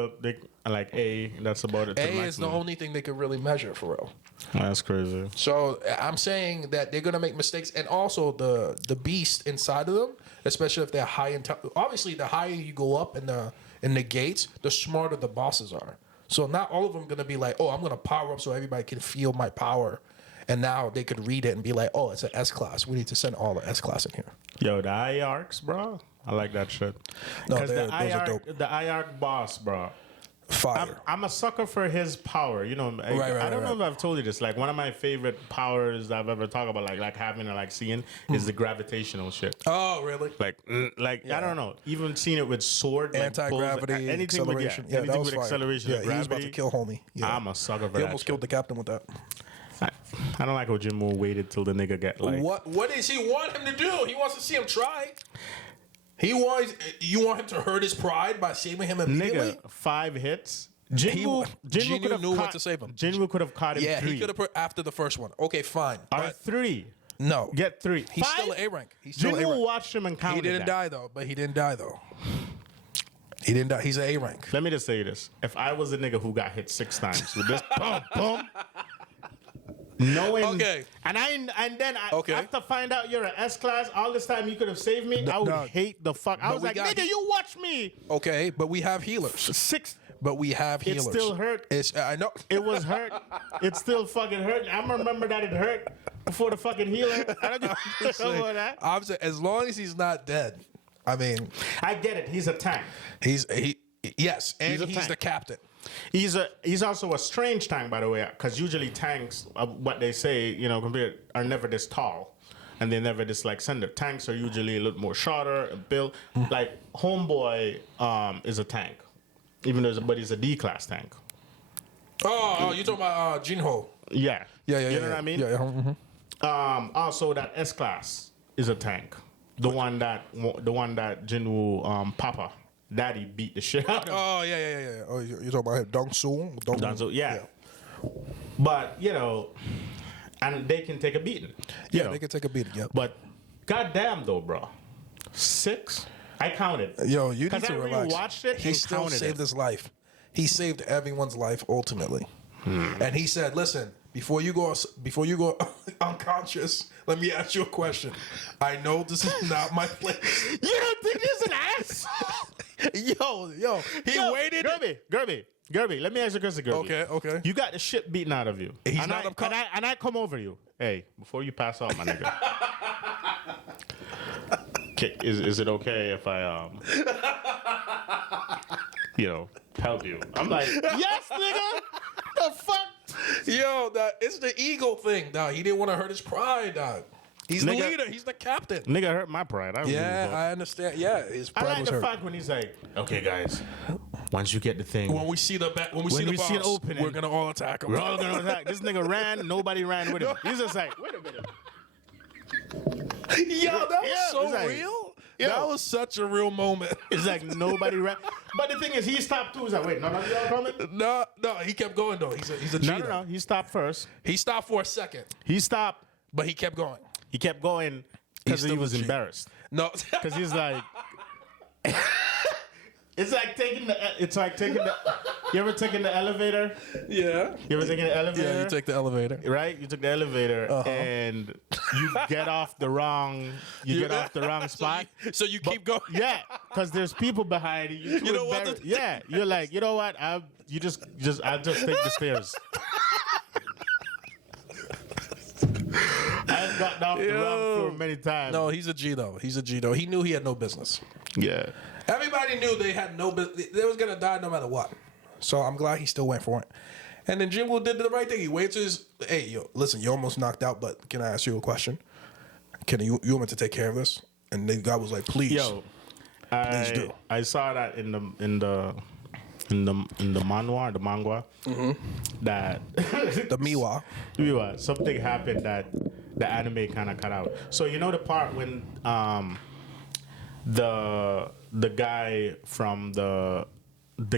like A. That's about it. to A the is the maximum. only thing they can really measure for real. That's crazy. So I'm saying that they're gonna make mistakes, and also the beast inside of them, especially if they're high in. Obviously, the higher you go up in the gates, the smarter the bosses are. So not all of them gonna be like, oh, I'm gonna power up so everybody can feel my power, and now they could read it and be like, oh, it's an S class. We need to send all the S class in here. Yo, the eye arcs, bro. I like that shit. No, Because those are dope. the eye arc boss, bro. Fire. I'm a sucker for his power. You know, I don't know if I've told you this. Like one of my favorite powers I've ever talked about, like having or like seeing, is the gravitational shit. Oh, really? I don't know. Even seeing it with sword, Anti-gravity, like anything acceleration. With, anything with fire. acceleration. Yeah, and he was gravity. about to kill homie. Yeah. I'm a sucker for He that. almost shit. killed the captain with that. I don't like how Jin-woo waited till the nigga get like. What does he want him to do? He wants to see him try. You want him to hurt his pride by saving him immediately? Nigga, 5 hits. Jinwoo knew Jin-woo what to save him. Jin-woo could have caught him. Yeah, 3. he could have put after the first one. Okay, fine. Or 3. No. Get 3. He's 5? still an A rank. He's still Jin-woo A-rank. watched him and counted He didn't that. die though. But he didn't die though. He didn't die. He's an A rank. Let me just say this: if I was a nigga who got hit 6 times with this, boom, boom, knowing, Okay. and then I Okay. after find out you're an S class, all this time you could have saved me. I would no. hate the fuck. I But was we like, got- nigga, you watch me. Okay, but we have healers. 6. But we have It healers. still hurt. I know. It was hurt. It still fucking hurt. I remember that it hurt before the fucking healer. I don't give a fuck about that. I'm saying, as long as he's not dead. I mean, I get it. He's a tank. yes, and He's a he's tank. the captain. He's also a strange tank, by the way, because usually tanks, what they say, you know, compared, are never this tall, and they're never this like slender. Tanks are usually a little more shorter and built. Like Homeboy is a tank, even though but he's a D class tank. Oh, you talking about Jin-ho? Yeah, Yeah. You know what I mean? Yeah. Mhm. Also, that S class is a tank. The one that Jin-woo Papa Daddy beat the shit out of. Oh yeah. Oh, you talking about him? Dong-soo? Danzo, yeah. But, you know, and they can take a beating. Yeah, they can take a beating. Yeah. But goddamn though, bro. 6? I counted. Yo, you need 'Cause to I relax. rewatched it He and still counted saved it. his life. He saved everyone's life ultimately. And he said, "Listen, before you go unconscious, let me ask you a question. I know this is not my place." You don't think he's an ass? Yo, he waited. Gerby, let me ask you a question, Gerby. Okay. You got the shit beaten out of you. He's and not and I come over you. Hey, before you pass out, my nigga. Okay, is it okay if I help you? I'm like, yes, nigga. The fuck? Yo, it's the ego thing, dog. He didn't want to hurt his pride, dog. He's the Nigga- leader. He's the captain. Nigga hurt my pride. I don't give a Yeah, fuck. I understand. Yeah, his I pride like was the hurt. fact when he's like, okay, guys, once you get the thing, When we see the When see we the see it boss, opening, we're gonna all attack him. we're all gonna attack. This nigga ran, nobody ran with him. He's just like, wait a minute. Yo, that was Yeah, so it's like- real. Yo. That was such a real moment. It's like nobody ran. But the thing is, he stopped too. He's like, wait, none of y'all coming? No, he kept going though. He's a cheater. No. He stopped first. He stopped for a second, He stopped. but he kept going. He kept going because He's he still was a cheat. embarrassed. No, Because he's like, it's like taking the. You ever taken the elevator? yeah, You ever taken the elevator? yeah. You take the elevator. Right, you took the elevator and you get off the wrong. You get off the wrong spot. So you keep going. Yeah, because there's people behind you. You don't want to- Yeah, you're like, you know what? I'll just take the stairs. I've gotten off the wrong floor many times. No, he's a G though. He's a G though. He knew he had no business. Yeah. Everybody knew they had no business. They was gonna die no matter what. So I'm glad he still went for it. And then Jin-woo did the right thing. He waited to his. Hey, yo, listen, you're almost knocked out, but can I ask you a question? You want me to take care of this? And the guy was like, please. Yo, Please do. I saw that in the manga that The Miwa. something happened that the anime kind of cut out. So you know the part when the guy from the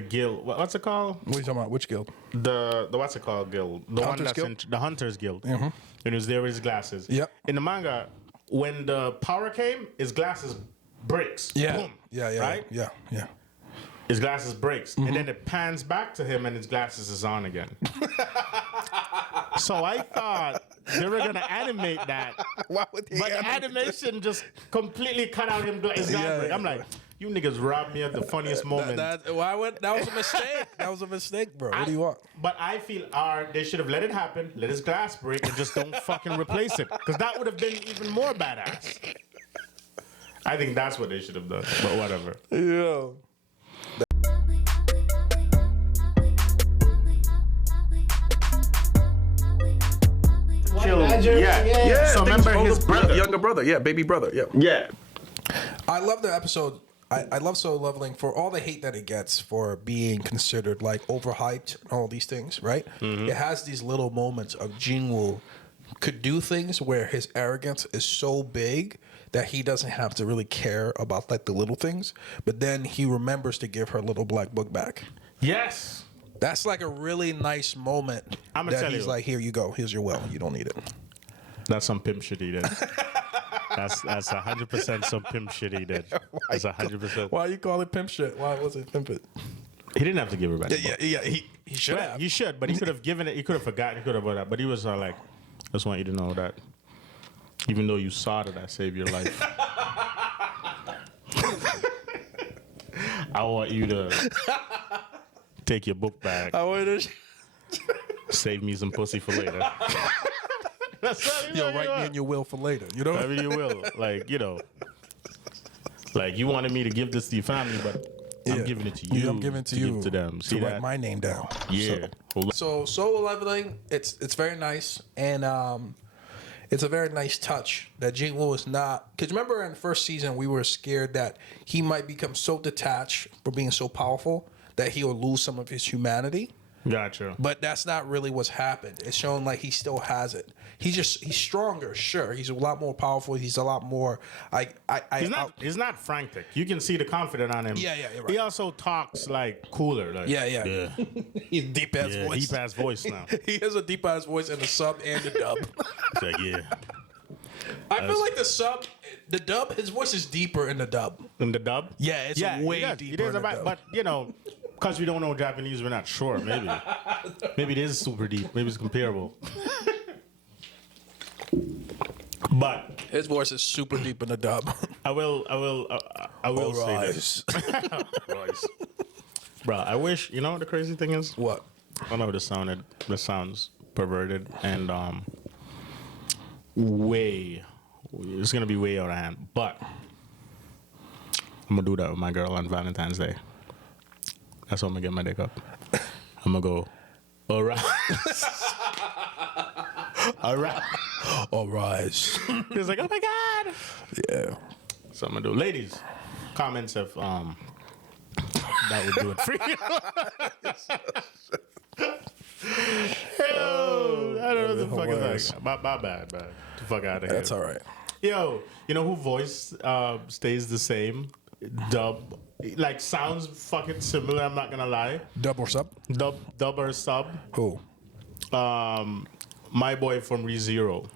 guild, what's it called? What are you talking about? Which guild? The what's it called guild? The one Hunters that's Guild? the Hunters Guild. And he was there with his glasses. Yep. In the manga, when the power came, his glasses breaks. Yeah. Boom. Yeah. Right? Yeah. His glasses breaks, and then it pans back to him, and his glasses is on again. So I thought they were gonna animate that, Why would but the animation just completely cut out his glass Yeah, break. I'm yeah. like, you niggas robbed me of the funniest moment. That was a mistake. That was a mistake, bro. What do you want? But I feel they should have let it happen, let his glass break, and just don't fucking replace it, because that would have been even more badass. I think that's what they should have done, but whatever. Yeah. Yeah, Yeah. So I think it was remember his brother. younger brother. Yeah, baby brother. Yeah. Yeah. I love the episode. I love Solo Leveling for all the hate that it gets for being considered like overhyped and all these things, right? Mm-hmm. It has these little moments of Jin-woo could do things where his arrogance is so big that he doesn't have to really care about like the little things, but then he remembers to give her little black book back. Yes. That's like a really nice moment. I'ma that tell he's you. like, here you go, here's your will, you don't need it. That's some pimp shit he did. That's 100% some pimp shit he did. That's 100%. Why you call it pimp shit? Why was it pimp it? He didn't have to give her back. Yeah, he should Yeah, have. he should, but he could have given it. He could have forgotten. He could have that. But he was like, I just want you to know that even though you saw that I saved your life, I want you to take your book back. I wanted to. Save me some pussy for later. That's what Yo, write me in your will for later. You know. I mean, you will. Like, you know. Like, you wanted me to give this to your family, but I'm giving it to you. I'm giving it to you. Give to them. See to write that? my name down. Yeah. So Solo Leveling, it's very nice, and it's a very nice touch that Jin-woo is not. Because remember in the first season we were scared that he might become so detached for being so powerful that he will lose some of his humanity. Gotcha. But that's not really what's happened. It's shown like he still has it. He's stronger, sure. He's a lot more powerful. He's a lot more He's not frantic. You can see the confidence on him. Yeah, you're right. He also talks like cooler. Like, Yeah. He's deep ass voice. deep ass voice now. He has a deep ass voice in the sub and the dub. It's like, yeah. I feel like the dub, his voice is deeper in the dub. In the dub? Yeah, it's way it is. deeper It is in the about, dub. but you know, because we don't know Japanese, we're not sure. Maybe it is super deep. Maybe it's comparable. But His voice is super deep in the dub. I will say this, Royce. Bro. I wish, you know what the crazy thing is? What? I know this sounds perverted and it's gonna be way out of hand, but I'm gonna do that with my girl on Valentine's Day. That's how I'm gonna get my dick up. I'm gonna go, all right. All right. All rise. He's like, oh my God. Yeah. So I'm gonna do. Ladies, comments if that would do it for you. Yo, I don't know what the fuck is that. My bad, man. The fuck out of here. That's all right. Yo, you know who voice stays the same? Dub. Like, sounds fucking similar, I'm not gonna lie. Dub or sub? Dub or sub. Who? My boy from ReZero.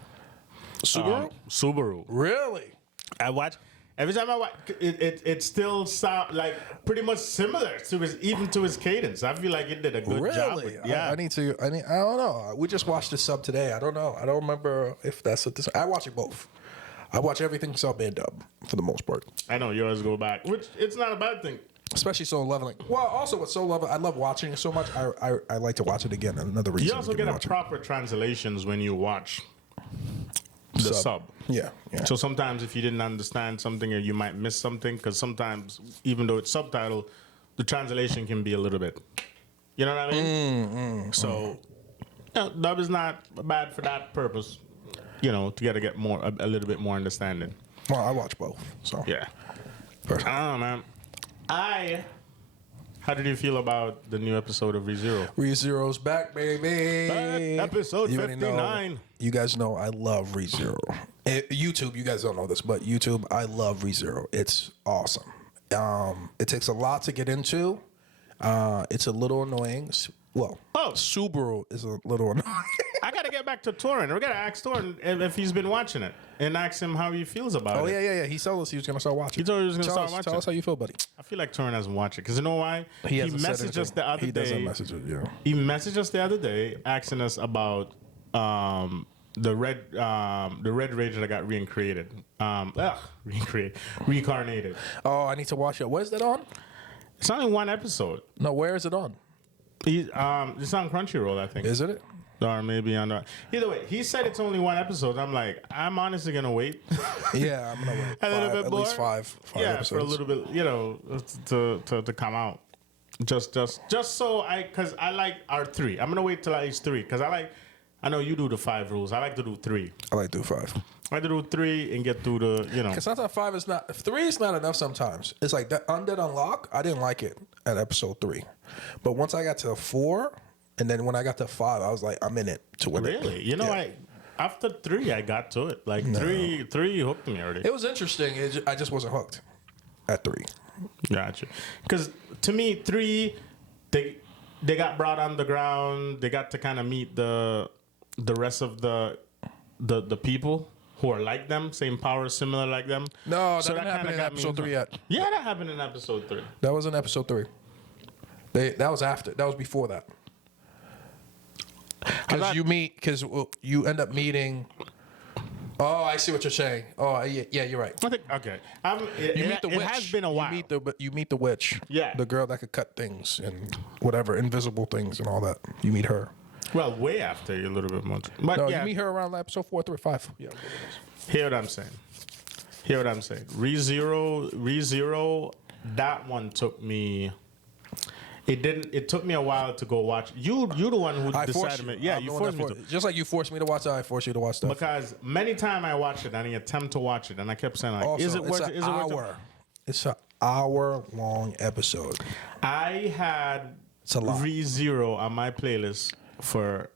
Subaru. Really? I watch every time I watch it still sound like pretty much similar to his cadence. I feel like it did a good job. Really? Yeah. I don't know. We just watched the sub today. I don't know. I don't remember if that's what this. I watch it both. I watch everything sub and dub for the most part. I know yours go back, which it's not a bad thing. Especially Solo Leveling. Well, also with Solo Leveling, I love watching it so much. I like to watch it again. Another reason. You also get a proper translations when you watch the sub. Yeah. So sometimes if you didn't understand something or you might miss something, because sometimes even though it's subtitled, the translation can be a little bit. You know what I mean? So dub is not bad for that purpose. You know, to get more a little bit more understanding. Well, I watch both. So Yeah. Personally. I don't know, man. How did you feel about the new episode of ReZero? ReZero's back, baby. Episode You already know- 59. You guys know I love ReZero. YouTube, you guys don't know this, but YouTube, I love ReZero. It's awesome. It takes a lot to get into. It's a little annoying. Well, Subaru is a little annoying. I gotta get back to Torin. We gotta ask Torin if he's been watching it and ask him how he feels about it. Oh, yeah. He told us he was going to start watching. He told you he was gonna start watching. Tell us how you feel, buddy. I feel like Torin hasn't watched it because you know why? He hasn't said messaged us anything. the other He day. doesn't message it, yeah. He messaged us the other day asking us about the red rage that got reincarnated. Reincarnated. Oh, I need to watch it. What is that on? It's only one episode. No, where is it on? It's on Crunchyroll, I think. Is it? Or maybe on the... Either way, he said it's only one episode. I'm like, I'm honestly going to wait. Yeah, I'm going to wait. A little bit at more? least five Yeah, episodes. for a little bit, you know, to come out. Just so because I like R3. I'm going to wait till at least 3 because I like I know you do the 5 rules. I like to do 3. I like to do 5. I like to do 3 and get through the, Because sometimes 5 is not, 3 is not enough sometimes. It's like that Undead Unlock, I didn't like it at episode 3. But once I got to 4, and then when I got to 5, I was like, I'm in it to win it. Really? You know, after 3, I got to it. Like, 3 hooked me already. It was interesting. I just wasn't hooked at 3. Gotcha. Because to me, 3, they got brought on the ground. They got to kind of meet the rest of the people who are like them, same powers, similar like them. No, So that didn't happen in episode 3 yet. Yeah, that happened in episode 3. That was in episode 3. That was after. That was before that. Because you end up meeting. Oh, I see what you're saying. Oh, yeah, you're right. I think okay. You meet the witch. It has been a while. You meet the witch. Yeah. The girl that could cut things and whatever, invisible things and all that. You meet her. Well, way after a little bit more. But No, yeah, you meet her around episode 4, 3, 5. Yeah. hear what I'm saying. ReZero, that one took me. It took me a while to go watch. You the one who decided me. Yeah, you forced me to. Just like you forced me to watch that, I forced you to watch stuff. Because many times I watched it and I attempt to watch it and I kept saying like, Also, is it worth it? Is it worth it? It's an hour-long episode. I had It's a lot. ReZero on my playlist for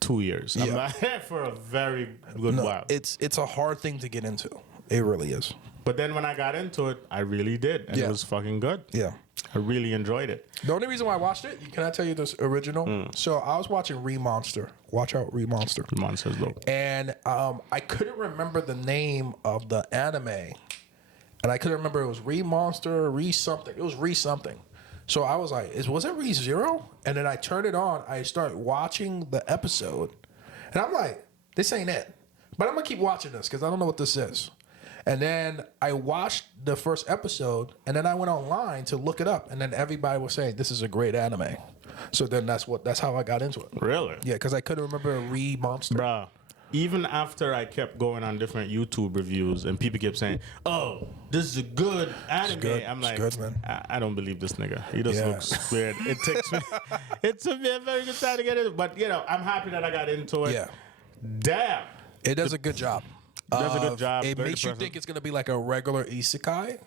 2 years. I'm Yeah. like, for a very good while. It's a hard thing to get into. It really is. But then when I got into it, I really did. And Yeah. it was fucking good. Yeah. I really enjoyed it. The only reason why I watched it, can I tell you this original? So I was watching Re-Monster. Watch out, Re-Monster. Monsters though. And I couldn't remember the name of the anime. And I couldn't remember it was Re-Monster, Re-something. It was Re-something. So I was like, was it ReZero? And then I turned it on. I start watching the episode. And I'm like, this ain't it. But I'm going to keep watching this because I don't know what this is. And then I watched the first episode, and then I went online to look it up, and then everybody was saying this is a great anime. So then that's how I got into it. Really? Yeah, because I couldn't remember Re-Monster. Bruh. Even after I kept going on different YouTube reviews and people kept saying, "Oh, this is a good anime," good. I'm It's like, good, man. I don't believe this nigga. He just Yeah. looks weird. It took me a very good time to get it, but I'm happy that I got into it. Yeah. Damn. It does a good job. Does a good job. It Very makes you depressing. think it's going to be like a regular isekai,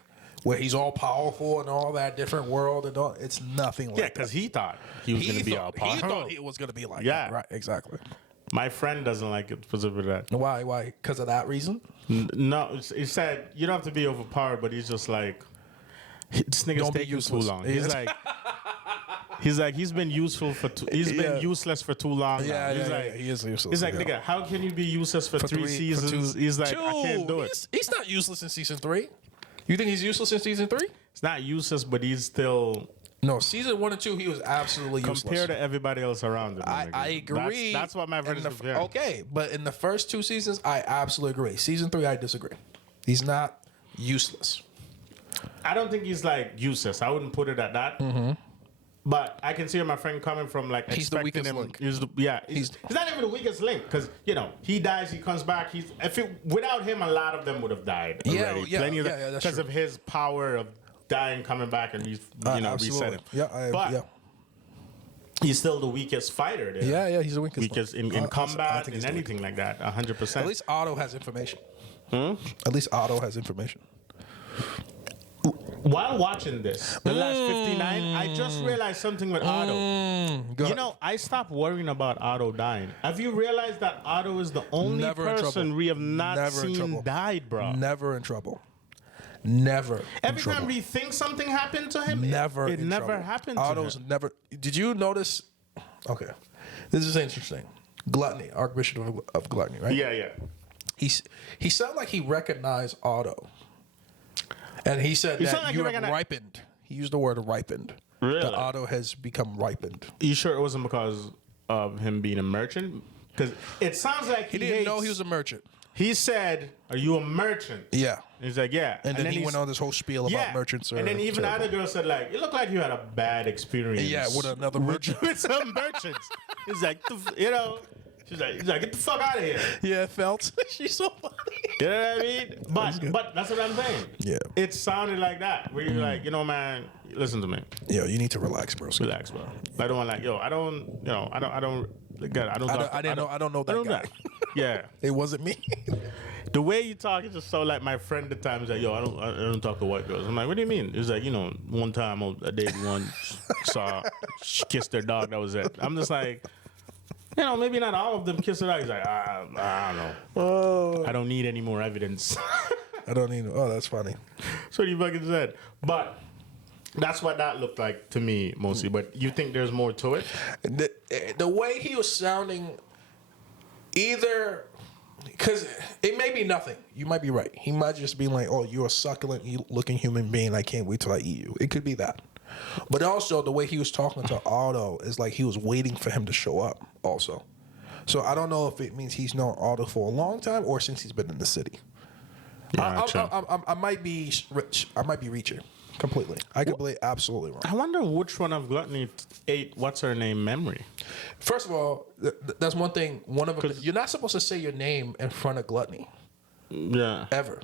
where he's all powerful and all that different world and all. It's nothing like Yeah, because he thought he was going to be all He powerful. thought it was going to be like Yeah. that. Right, exactly. My friend doesn't like it because of that. Why? Because of that reason? No, he said you don't have to be overpowered, but he's just like, this nigga's Don't be taking too useless. long. Yeah. He's been useful for been useless for too long. Yeah, now. He's yeah, like, yeah, he is useless. He's like, yeah. nigga, how can you be useless for three seasons? He's like, I can't do it. He's not useless in season 3. You think he's useless in season 3? It's not useless, but he's still No, season 1 and 2, he was absolutely useless. compared to everybody else around him. nigga. I agree. That's what my friend is comparing. Okay, but in the first 2 seasons, I absolutely agree. Season 3, I disagree. He's not useless. I don't think he's like useless. I wouldn't put it at that. But I can see where my friend coming from, like He's the expecting weakest him. link. He's not even the weakest link because he dies, he comes back. Without him, a lot of them would have died already. That's Because true. of his power of dying, coming back, and resetting. Yeah, he's still the weakest fighter there. Yeah, he's the weakest in I combat think and he's the anything like that. 100%. At least Otto has information. At least Otto has information. While watching this, the last 59, I just realized something with Otto. I stopped worrying about Otto dying. Have you realized that Otto is the only Never in person trouble. we have not Never in seen trouble. died, bro? Never in trouble. Never. Every time we think something happened to him, Never. it in never trouble. happened Otto's to him. never. Did you notice? Okay, this is interesting. Gluttony, Archbishop of Gluttony, right? Yeah. He sounded like he recognized Otto, and he said sounded that like you he have recognized- ripened. He used the word ripened. Really? That Otto has become ripened. You sure it wasn't because of him being a merchant? Because it sounds like He didn't know he was a merchant. He said, "Are you a merchant?" Yeah. He's like, "Yeah." And then he he's- went on this whole spiel about merchants. And then even the other girl said, like, "You look like you had a bad experience." Yeah, with another merchant. with some merchants. He's like, he's like, "Get the fuck out of here." Yeah, it felt. She's so funny. You know what I mean? But that's what I'm saying. Yeah. It sounded like that. Where you're like, man, listen to me. Yo, you need to relax, bro. Relax, bro. I don't want I don't God, I don't know that guy. Yeah. It wasn't me. The way you talk, it just so like my friend at times like, yo, I don't talk to white girls. I'm like, what do you mean? It's like, one time I dated one, saw she kissed their dog. That was it. I'm just like, maybe not all of them kiss their dog. He's like, I don't know. Oh, I don't need any more evidence. I don't need. Oh, that's funny. That's what he fucking said. But that's what that looked like to me mostly. But you think there's more to it? The way he was sounding, either because it may be nothing. You might be right. He might just be like, "Oh, you're a succulent looking human being. I can't wait till I eat you." It could be that. But also the way he was talking to Otto is like he was waiting for him to show up. Also, so I don't know if it means he's known Otto for a long time or since he's been in the city. I might be rich. I might be reaching completely. I could be absolutely wrong. I wonder which one of Gluttony ate what's her name memory. First of all, that's one thing. One of them, you're not supposed to say your name in front of Gluttony. Yeah. Ever.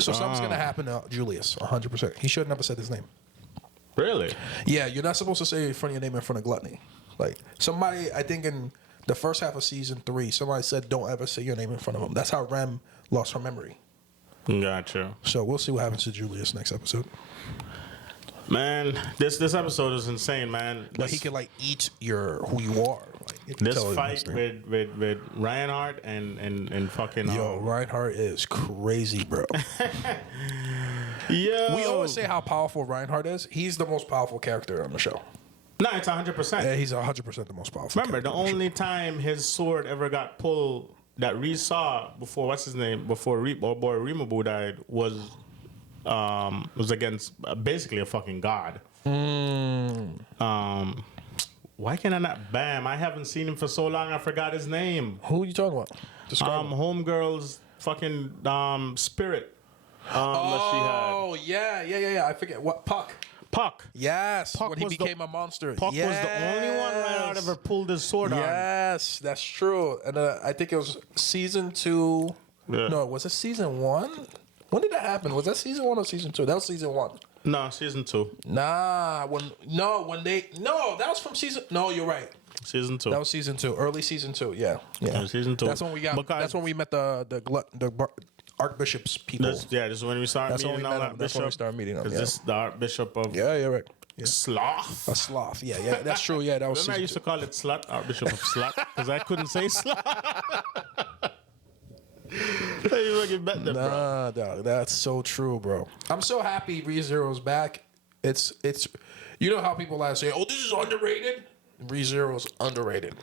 So something's gonna happen to Julius. 100%. He should have never said his name. Really? Yeah, you're not supposed to say your name in front of Gluttony. Like somebody, I think in the first half of season 3, somebody said, "Don't ever say your name in front of him." That's how Rem lost her memory. Gotcha. So we'll see what happens to Julius next episode. Man, this episode is insane, man. But he can like eat who you are. Like, this fight with Reinhardt and fucking Reinhardt is crazy, bro. Yeah. We always say how powerful Reinhardt is. He's the most powerful character on the show. No, it's 100%. Yeah, he's 100% the most powerful. Remember, the only time his sword ever got pulled that Reese saw before before Rimabu died was against basically a fucking god. Why can I not? Bam! I haven't seen him for so long. I forgot his name. Who are you talking about? Homegirl's fucking spirit. Oh yeah. I forget what Puck. Yes, Puck when he became a monster. Puck was the only one Reinhardt ever pulled his sword on. Yes, that's true. And I think it was season 2. Yeah. No, was it season 1? When did that happen? Was that season 1 or season 2? That was season 1. No, season 2. That was from season. No, you're right. Season 2. That was season 2, early season 2. Yeah. Season 2. That's when we got. That's when we met the Archbishop's people. This is when we started meeting all that That's when we started meeting them. Because this is the Archbishop of you're right. Yeah. Sloth. A sloth. Yeah, that's true. Yeah, that was. Remember I used to call it Slut, Archbishop of Slut, because I couldn't say slut. You fucking bet them, bro. Dog, that's so true, bro. I'm so happy ReZero's back. It's you know how people like say, "Oh, this is underrated." ReZero's underrated.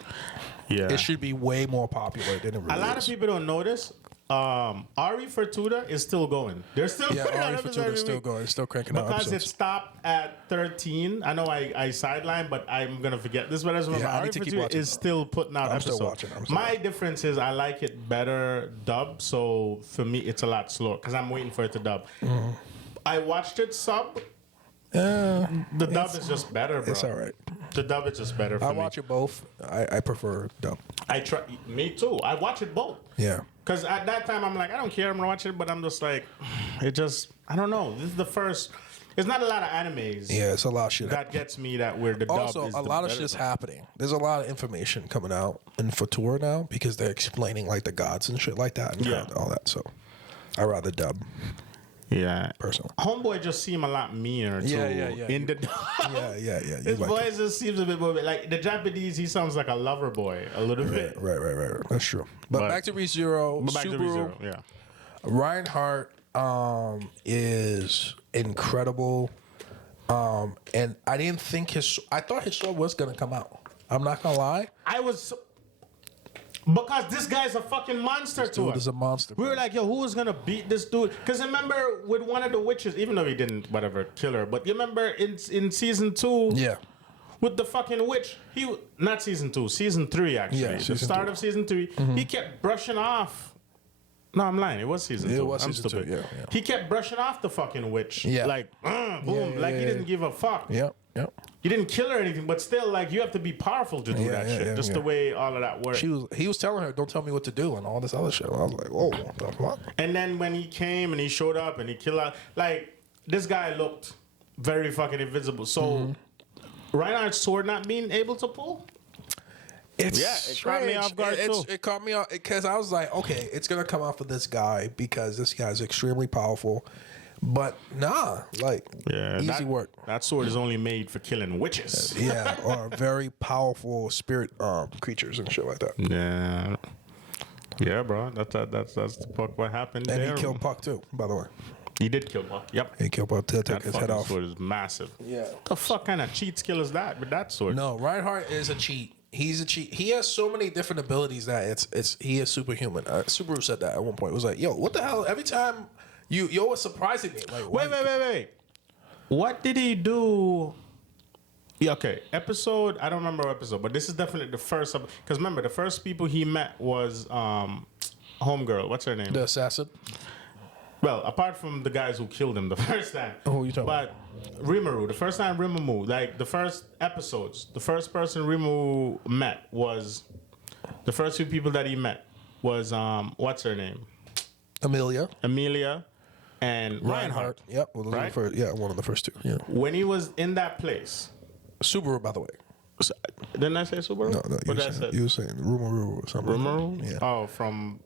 Yeah, it should be way more popular than it really is. A lot of people don't notice. Ari Fortuda is still going. They're still Ari Fortuda is still going. It's still cranking out because episodes. it stopped at 13. I know I sidelined, but I'm gonna forget this. But I just remember Ari Fortuda is still putting out episodes. Still watching. My difference is I like it better dub. So for me, it's a lot slower because I'm waiting for it to dub. I watched it sub. The dub is just better, bro. It's all right. The dub is just better for me. I watch it both. I prefer dub. Me too. I watch it both. Yeah. Because at that time, I'm like, I don't care. I'm going to watch it. But I'm just like, I don't know. This is the first. There's not a lot of animes. Yeah, it's a lot of shit. That gets me that where the dub is also, a lot of shit's happening. There's a lot of information coming out in Futura now because they're explaining like the gods and shit like that and all that. So I rather dub. Yeah. Personally. Homeboy just seem a lot meaner too. Yeah. In the dub. Yeah. His voice just seems a bit more like the Japanese. He sounds like a lover boy a little bit. Right. That's true. But back to ReZero. Subaru. Yeah. Reinhardt is incredible. And I didn't think I thought his sword was gonna come out. I'm not gonna lie. Because this guy's a fucking monster to us. Dude is a monster. We were like, yo, who was gonna beat this dude? Because remember with one of the witches, even though he didn't kill her, but you remember in season 2, with the fucking witch, not season 2, season 3 actually. Yeah, the start of season 3, he kept brushing off. No, I'm lying. It was season 2. I'm stupid. 2, yeah. He kept brushing off the fucking witch. Yeah. Like, boom. Like he didn't give a fuck. Yep. You didn't kill her or anything, but still, like, you have to be powerful to do that shit. Just the way all of that works. He was telling her, "Don't tell me what to do," and all this other shit. I was like, "Whoa, what the fuck?" And then when he came and he showed up and he killed her, like, this guy looked very fucking invisible. So, Reinhardt's sword not being able to pull? It's it caught me off guard too. It caught me off because I was like, okay, it's gonna come out for this guy because this guy's extremely powerful. But nah, like easy work. That sword is only made for killing witches. Yeah, or very powerful spirit creatures and shit like that. Yeah. Yeah, bro. That's the Puck what happened And there. he killed Puck too, by the way. He did kill Puck. Yep. He killed Puck. Took That his head fucking off. sword is massive. Yeah. What the fuck kind of cheat skill is that with that sword? No, Reinhardt is a cheat. He's a cheat. He has so many different abilities that he is superhuman. Subaru said that at one point. It was like, yo, what the hell? Every time you was surprising me. Like, Wait. What did he do? Yeah, okay, episode. I don't remember what episode, but this is definitely the first. Because remember, the first people he met was homegirl. What's her name? The assassin. Well, apart from the guys who killed him the first time. Who you talking about? Rimaru. The first time Rimaru, like the first episodes, the first person Rimaru met was the first few people that he met was what's her name? Amelia and Reinhardt. Yep. Well, those are Right? the first, one of the first two. Yeah. When he was in that place. Subaru, by the way. Didn't I say Subaru? No, What did I say? you were saying Rumaru or something. Rumaru? Yeah. Oh, from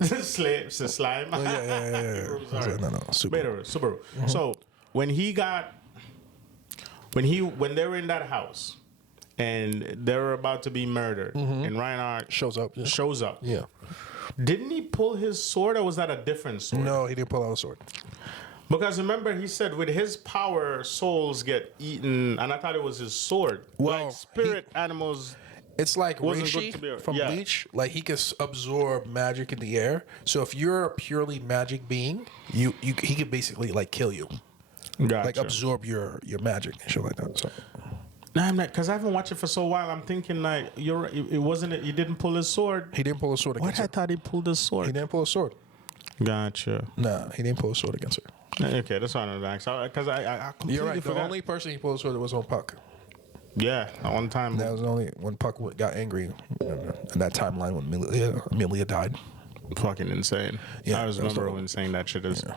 slime. Oh, yeah. Sorry. No, Subaru. Subaru. Mm-hmm. So when they were in that house and they were about to be murdered, and Reinhardt Shows up. Yeah. shows up. Yeah. Didn't he pull his sword, or was that a different sword? No, he didn't pull out a sword. Because remember, he said with his power, souls get eaten, and I thought it was his sword. Well, like spirit animals. It's like Wasn't Reishi good to be- from yeah. Bleach. Like he can absorb magic in the air. So if you're a purely magic being, he can basically like kill you, Gotcha. like absorb your magic and shit like that. So Nah, I'm not, because I haven't watched it for so while. I'm thinking like it wasn't. He didn't pull his sword. he didn't pull a sword What? against I her. thought he pulled his sword. He didn't pull a sword. Gotcha. Nah, he didn't pull a sword against her. Okay, that's what I'm asking. Because I completely You're right. forgot. The only person he pulled a sword was on Puck. Yeah, at one time. That was only when Puck got angry in that timeline when Amelia died. Fucking insane. Yeah, I just that was remember the- when saying that shit is. Yeah.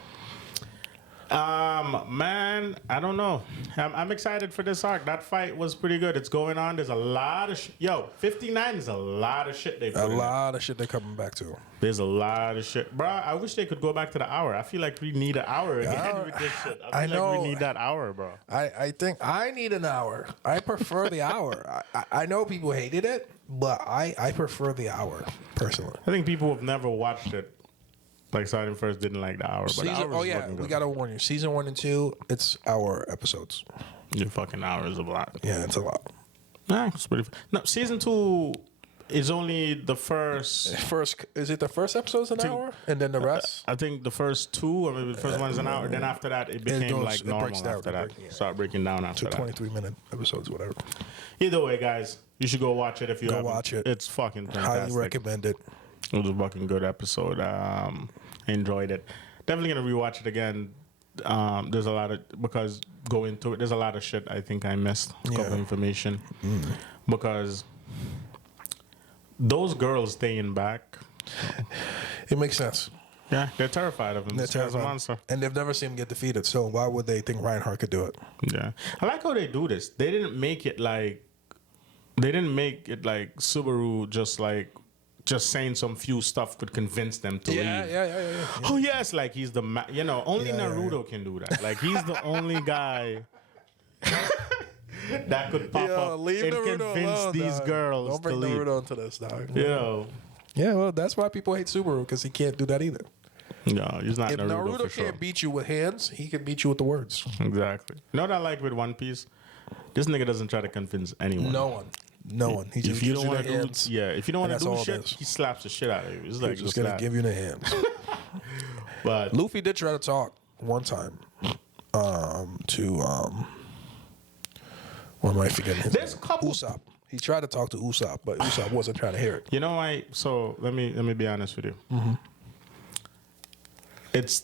Man, I don't know. I'm excited for this arc. That fight was pretty good. It's going on. There's a lot of 59 is a lot of shit they put A in there. lot of shit they're coming back to. There's a lot of shit. Bro, I wish they could go back to the hour. I feel like we need an hour again Hour. with this shit. I I feel like know. we need that hour, bro. I think I need an hour. I prefer the hour. I know people hated it, but I prefer the hour personally. I think people who have never watched it, like Sergeant First, didn't like the hour. But the hour was fucking we good. gotta warn you. Season 1 and 2, it's hour episodes. Your fucking hour is a lot. Yeah, it's a lot. Nah, it's pretty. No, season 2 is only the first. Is it the first episode's an hour, and then the rest? I think the first 2, or maybe the first one is an hour. Then after that, it became goes- like it normal. breaks down, After it that, breaks- yeah. start breaking down after that. 23-minute episodes, whatever. Either way, guys, you should go watch it if you Go haven't. watch it. It's fucking fantastic. Highly recommend it. It was a fucking good episode. Enjoyed it. Definitely gonna rewatch it again. There's a lot of because go into it. There's a lot of shit I think I missed. A couple Yeah. information because those girls staying back. It makes sense. Yeah, they're terrified of him. They're This guy's a terrified. monster. And they've never seen him get defeated, so why would they think Reinhardt could do it? Yeah, I like how they do this. They didn't make it like Subaru just saying some few stuff could convince them to leave. Yeah. Oh yes, like he's the only Yeah, Naruto can do that. Like he's the only guy that could pop up leave and Naruto convince alone, these dog. girls Don't to bring leave. Naruto into this, dog. Yeah, well, that's why people hate Subaru, because he can't do that either. no, he's not If Naruto, Naruto for sure. can't beat you with hands, he can beat you with the words. Exactly. You know what I like with One Piece? This nigga doesn't try to convince anyone. No one. He just If you gives don't you want the to hands. do, if you don't want and to that's do all it shit, is. he slaps the shit out of you. It's like He's just gonna give you the hands. But Luffy did try to talk one time to what am I forgetting his There's name? couple- Usopp. He tried to talk to Usopp, but Usopp wasn't trying to hear it. you know why? So let me be honest with you. It's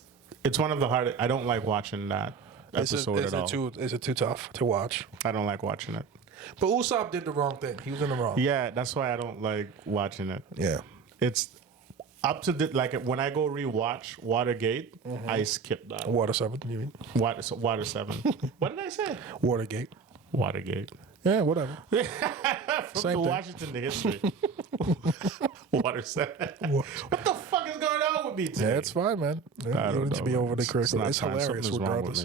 one of the hardest. I don't like watching that episode at all. Is it too tough to watch? I don't like watching it. But Usopp did the wrong thing. He was in the wrong. Yeah, that's why I don't like watching it. Yeah. It's up to like when I go rewatch Watergate, I skip that. Water 7, you mean? Water 7. What did I say? Watergate. Watergate. Yeah, whatever. From Same the thing. Washington to history. Water 7. What the fuck is going on with me today? Yeah, it's fine, man. I You don't need to know, be man. over the critical. It's not time. hilarious Something's wrong with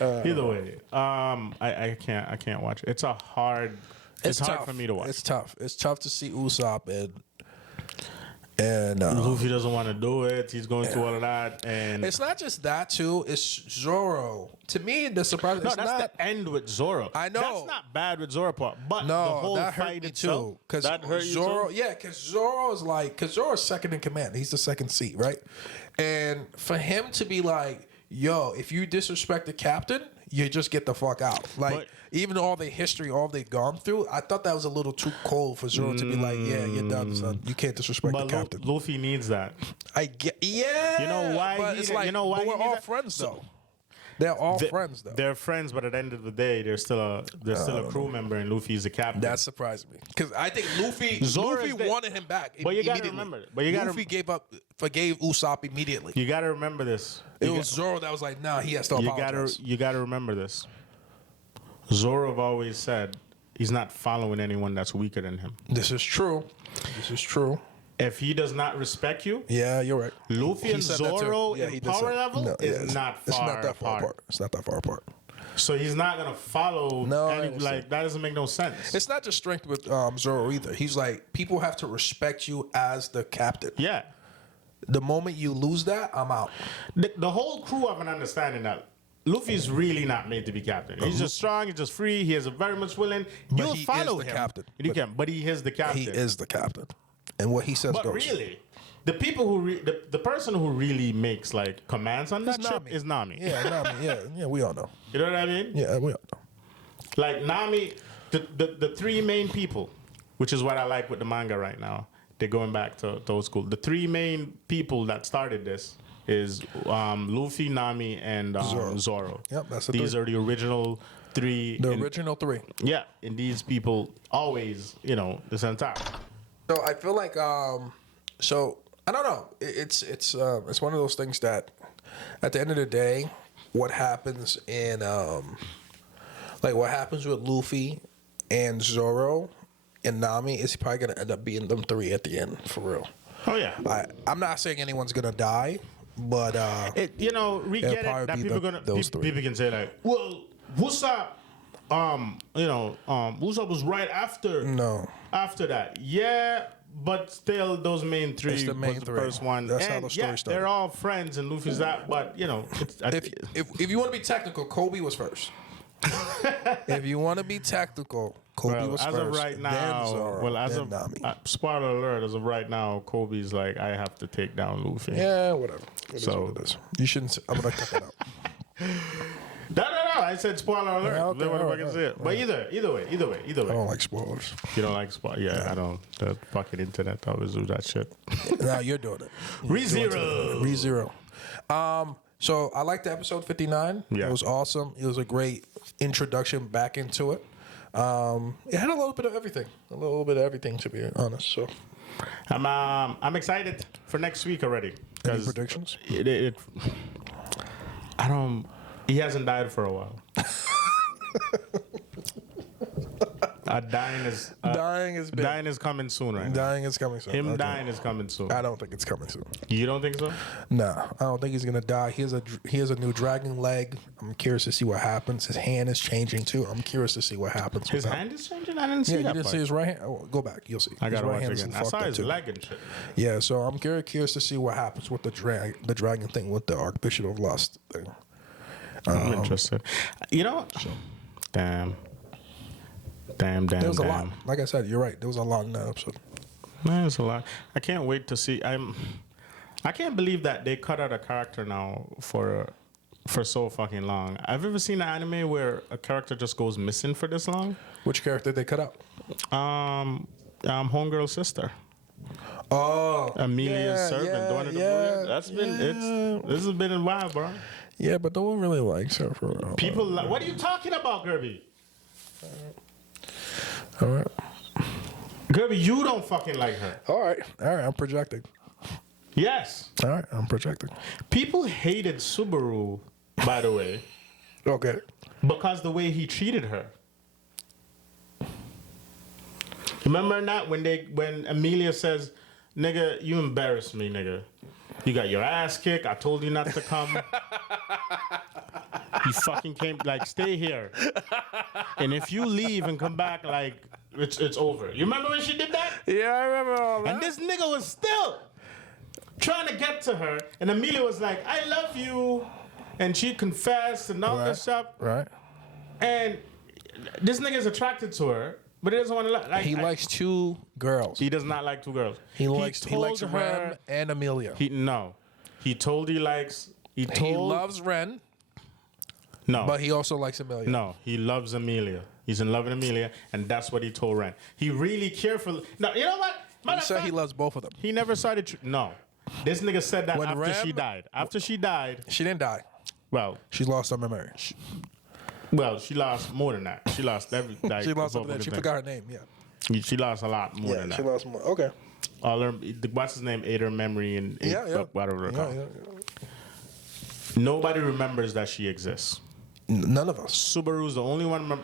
regardless. me. Either way, I can't watch it. It's hard It's hard tough. for me to watch. It's tough. It's tough to see Usopp and Luffy doesn't want to do it. He's going through all of that, and it's not just that too. It's Zoro. To me, the surprise. no, it's that's not, the end with Zoro. I know. That's not bad with Zoro part, but the No, whole that hurt fight me itself, too. Because that hurt you Zoro, too? yeah, because Zoro's second in command. He's the second seat, right? And for him to be like, yo, if you disrespect the captain, you just get the fuck out. Like, But- even all the history, all they've gone through, I thought that was a little too cold for Zoro to be like, yeah, you're done, son. You can't disrespect the But captain. Luffy needs that. I get, yeah. You know why But he it's did- like, you know why but he we're did all that? friends though. They're all friends though. They're friends, but at the end of the day, they're still a crew member, and Luffy's the captain. That surprised me because I think Luffy Zoro's the- wanted him back. But you gotta immediately. remember- but you gotta- Luffy forgave Usopp immediately. You got to remember this. It was Zoro that was like, nah, he has to apologize. You got to remember this. Zoro have always said he's not following anyone that's weaker than him. This is true. This is true. If he does not respect you, Yeah, you're right. Luffy He and said that too. Zoro Yeah, in he did power say- level No, is it's- not It's far not that far apart. apart. It's not that far apart. So he's not gonna follow. No, I any, understand. like that doesn't make no sense. It's not just strength with Zoro either. He's like, people have to respect you as the captain. Yeah, The moment you lose that, I'm out. the whole crew have an understanding that Luffy's really not made to be captain. He's just strong. He's just free. He is very much willing. But You'll he follow is the him. captain. You can, but he is the captain. He is the captain, and what he says But goes. really, the people who the person who really makes like commands on that It's ship Nami. is Nami. Yeah, Nami. Yeah, we all know. You know what I mean? Yeah, we all know. Like Nami, the three main people, which is what I like with the manga right now. They're going back to old school. The three main people that started this is Luffy, Nami, and Zoro. Yep, that's the These three. are the original three. The original three. Yeah, and these people always, the on top. So I feel like, so I don't know. It's one of those things that, at the end of the day, what happens in what happens with Luffy and Zoro and Nami is probably gonna end up being them three at the end for real. Oh yeah. I'm not saying anyone's gonna die, but We get it probably that be people those three. people can say like, well, Usopp, Usopp was right after. No. After that, yeah, but still, those main three It's the main was the three. first one. That's and how the story yeah, started. they're all friends, and Luffy's that. But if you want to be technical, Kobe was first. If you want to be tactical, Kobe well, was as first. of right then now, Zoro, as then of Nami. spoiler alert, as of right now, Kobe's like, I have to take down Luffy. Yeah, whatever. It is So- what it is. You shouldn't. I'm gonna cut that out. No. I said spoiler alert. Yeah, okay, Then what if I alright, can say it? But either way. I don't like spoilers. You don't like spoiler? Yeah, I don't. The fucking internet always do that shit. Now you're doing it. ReZero. So I liked the episode 59. Yeah. It was awesome. It was a great introduction back into it. It had a little bit of everything. To be honest. So I'm excited for next week already. any 'cause predictions? I don't. He hasn't died for a while. Dying is big. dying is coming soon, right? now. Dying is coming soon. Him Okay. dying is coming soon. I don't think it's coming soon. You don't think so? No, I don't think he's gonna die. He has a new dragon leg. I'm curious to see what happens. His hand is changing too. I'm curious to see what happens. His with that. hand is changing. I didn't see Yeah, you that didn't part. see his right hand. Oh, go back. You'll see. I His gotta right watch hand it is again. I fucked saw up, his too. leg and shit. Yeah, so I'm very curious to see what happens with the dragon thing with the Archbishop of Lust thing. I'm interested. Damn. There was a lot. Like I said, you're right. There was a lot in that episode. Man, it's a lot. I can't wait to see. I can't believe that they cut out a character now for so fucking long. I've ever seen an anime where a character just goes missing for this long. Which character did they cut out? Homegirl's sister, Oh, Amelia's servant. The one in the blue. That's been this has been a while, bro. Yeah, but no one really likes her for real. People, what are you talking about, Guerby? All right. Guerby, you don't fucking like her. All right. I'm projecting. Yes. All right. I'm projecting. People hated Subaru, by the way, Okay. because the way he treated her. Remember that when Amelia says, "Nigga, you embarrassed me, nigga. You got your ass kicked. I told you not to come. You fucking came. Like, stay here. And if you leave and come back, like, it's over." You remember when she did that? Yeah, I remember all that. And this nigga was still trying to get to her, and Amelia was like, "I love you," and she confessed and all this stuff. Right. And this nigga is attracted to her, but he doesn't want to like. He likes two girls. He does not like two girls. He likes told Ren and Amelia. He told he likes. He loves Ren. No, but he also likes Amelia. No, he loves Amelia. He's in love with Amelia, and that's what he told Ren. He really carefully. No, you know what? He said he loves both of them. He never started. No, this nigga said that When after she died. After she died, she didn't die. Well, she lost some memory. Well, she lost more than that. She lost every. Like, she lost something. She forgot her name. Yeah. She lost a lot more than that. She lost more. Okay. All her, what's his name? Ate her memory and whatever. Nobody remembers that she exists. None of us. Subaru's the only one.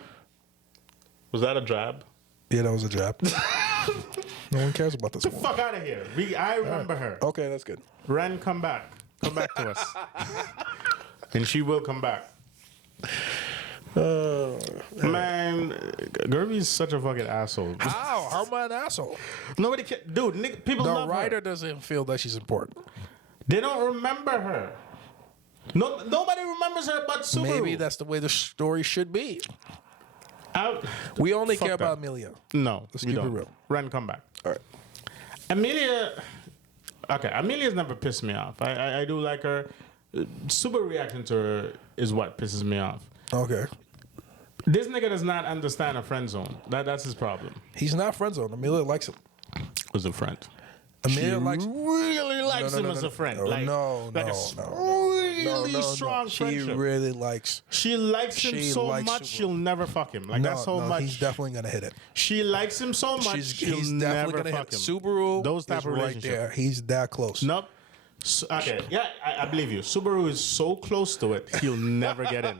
Was that a jab? Yeah, that was a jab. No one cares about this. Get the fuck out of here. I remember her. Okay, that's good. Ren, come back. Come back to us. And she will come back. Man, Guerby's such a fucking asshole. How? How am I an asshole? Nobody can. Dude, people love her. The writer doesn't feel that she's important. They don't remember her. Nobody remembers her but Subaru. Maybe that's the way the story should be. We only care about Amelia. No, let's keep it real. Ren, come back. All right. Amelia. Okay, Amelia's never pissed me off. I do like her. Subaru reaction to her is what pisses me off. Okay. This nigga does not understand a friend zone. That's his problem.'s not friend zone. Amelia likes him. Was a friend. Amelia really likes him as a friend. Really strong friendship. She really likes. She likes him so much she'll never fuck him. Like that's so much. He's definitely gonna hit it. She likes him so much she'll never fuck him. Subaru, those type of right there. He's that close. Nope. Okay, yeah, I believe you. Subaru is so close to it, he'll never get in.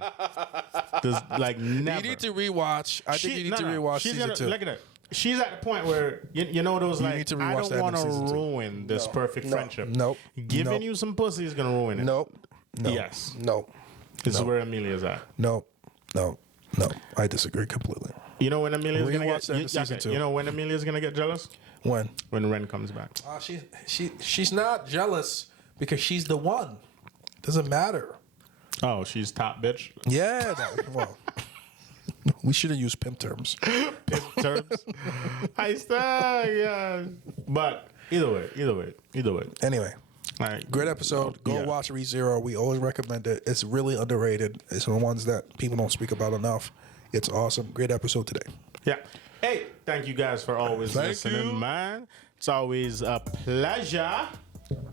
Like never. You need to rewatch. I think you need to rewatch season 2. Look at it. She's at the point where you know those like I don't want to ruin this perfect friendship. Nope. Giving you some pussy is gonna ruin it. Nope. No. Yes. Nope. This is where Amelia's at. Nope. No. I disagree completely. You know when Amelia's gonna get season 2. You know when Amelia's gonna get jealous? When Ren comes back. She's not jealous because she's the one. Doesn't matter. Oh, she's top bitch. Yeah. Well. We shouldn't use pimp terms. Pimp terms? Yeah. But either way. Anyway. All right. Great episode. Go watch ReZero. We always recommend it. It's really underrated. It's the ones that people don't speak about enough. It's awesome. Great episode today. Yeah. Hey, thank you guys for always listening, man. It's always a pleasure.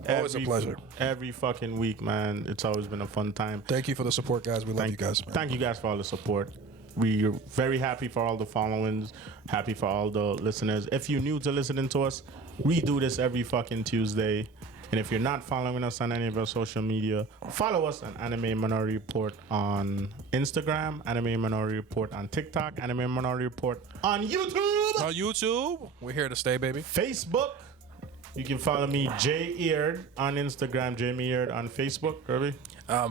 Always a pleasure. Every fucking week, man. It's always been a fun time. Thank you for the support, guys. We love you guys, man. Thank you guys for all the support. We're very happy for all the followings, happy for all the listeners. If you're new to listening to us, we do this every fucking Tuesday. And if you're not following us on any of our social media, follow us on Anime Minority Report on Instagram, Anime Minority Report on TikTok, Anime Minority Report on YouTube. We're here to stay, baby. Facebook. You can follow me, J Eared, on Instagram, Jamie Eared on Facebook. Guerby?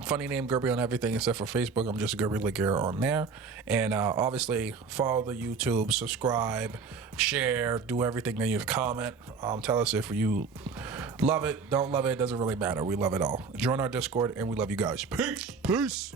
Funny name, Guerby, on everything except for Facebook. I'm just Guerby Laguerre on there. And obviously, follow the YouTube, subscribe, share, do everything that you comment. Tell us if you love it, don't love it. It doesn't really matter. We love it all. Join our Discord, and we love you guys. Peace.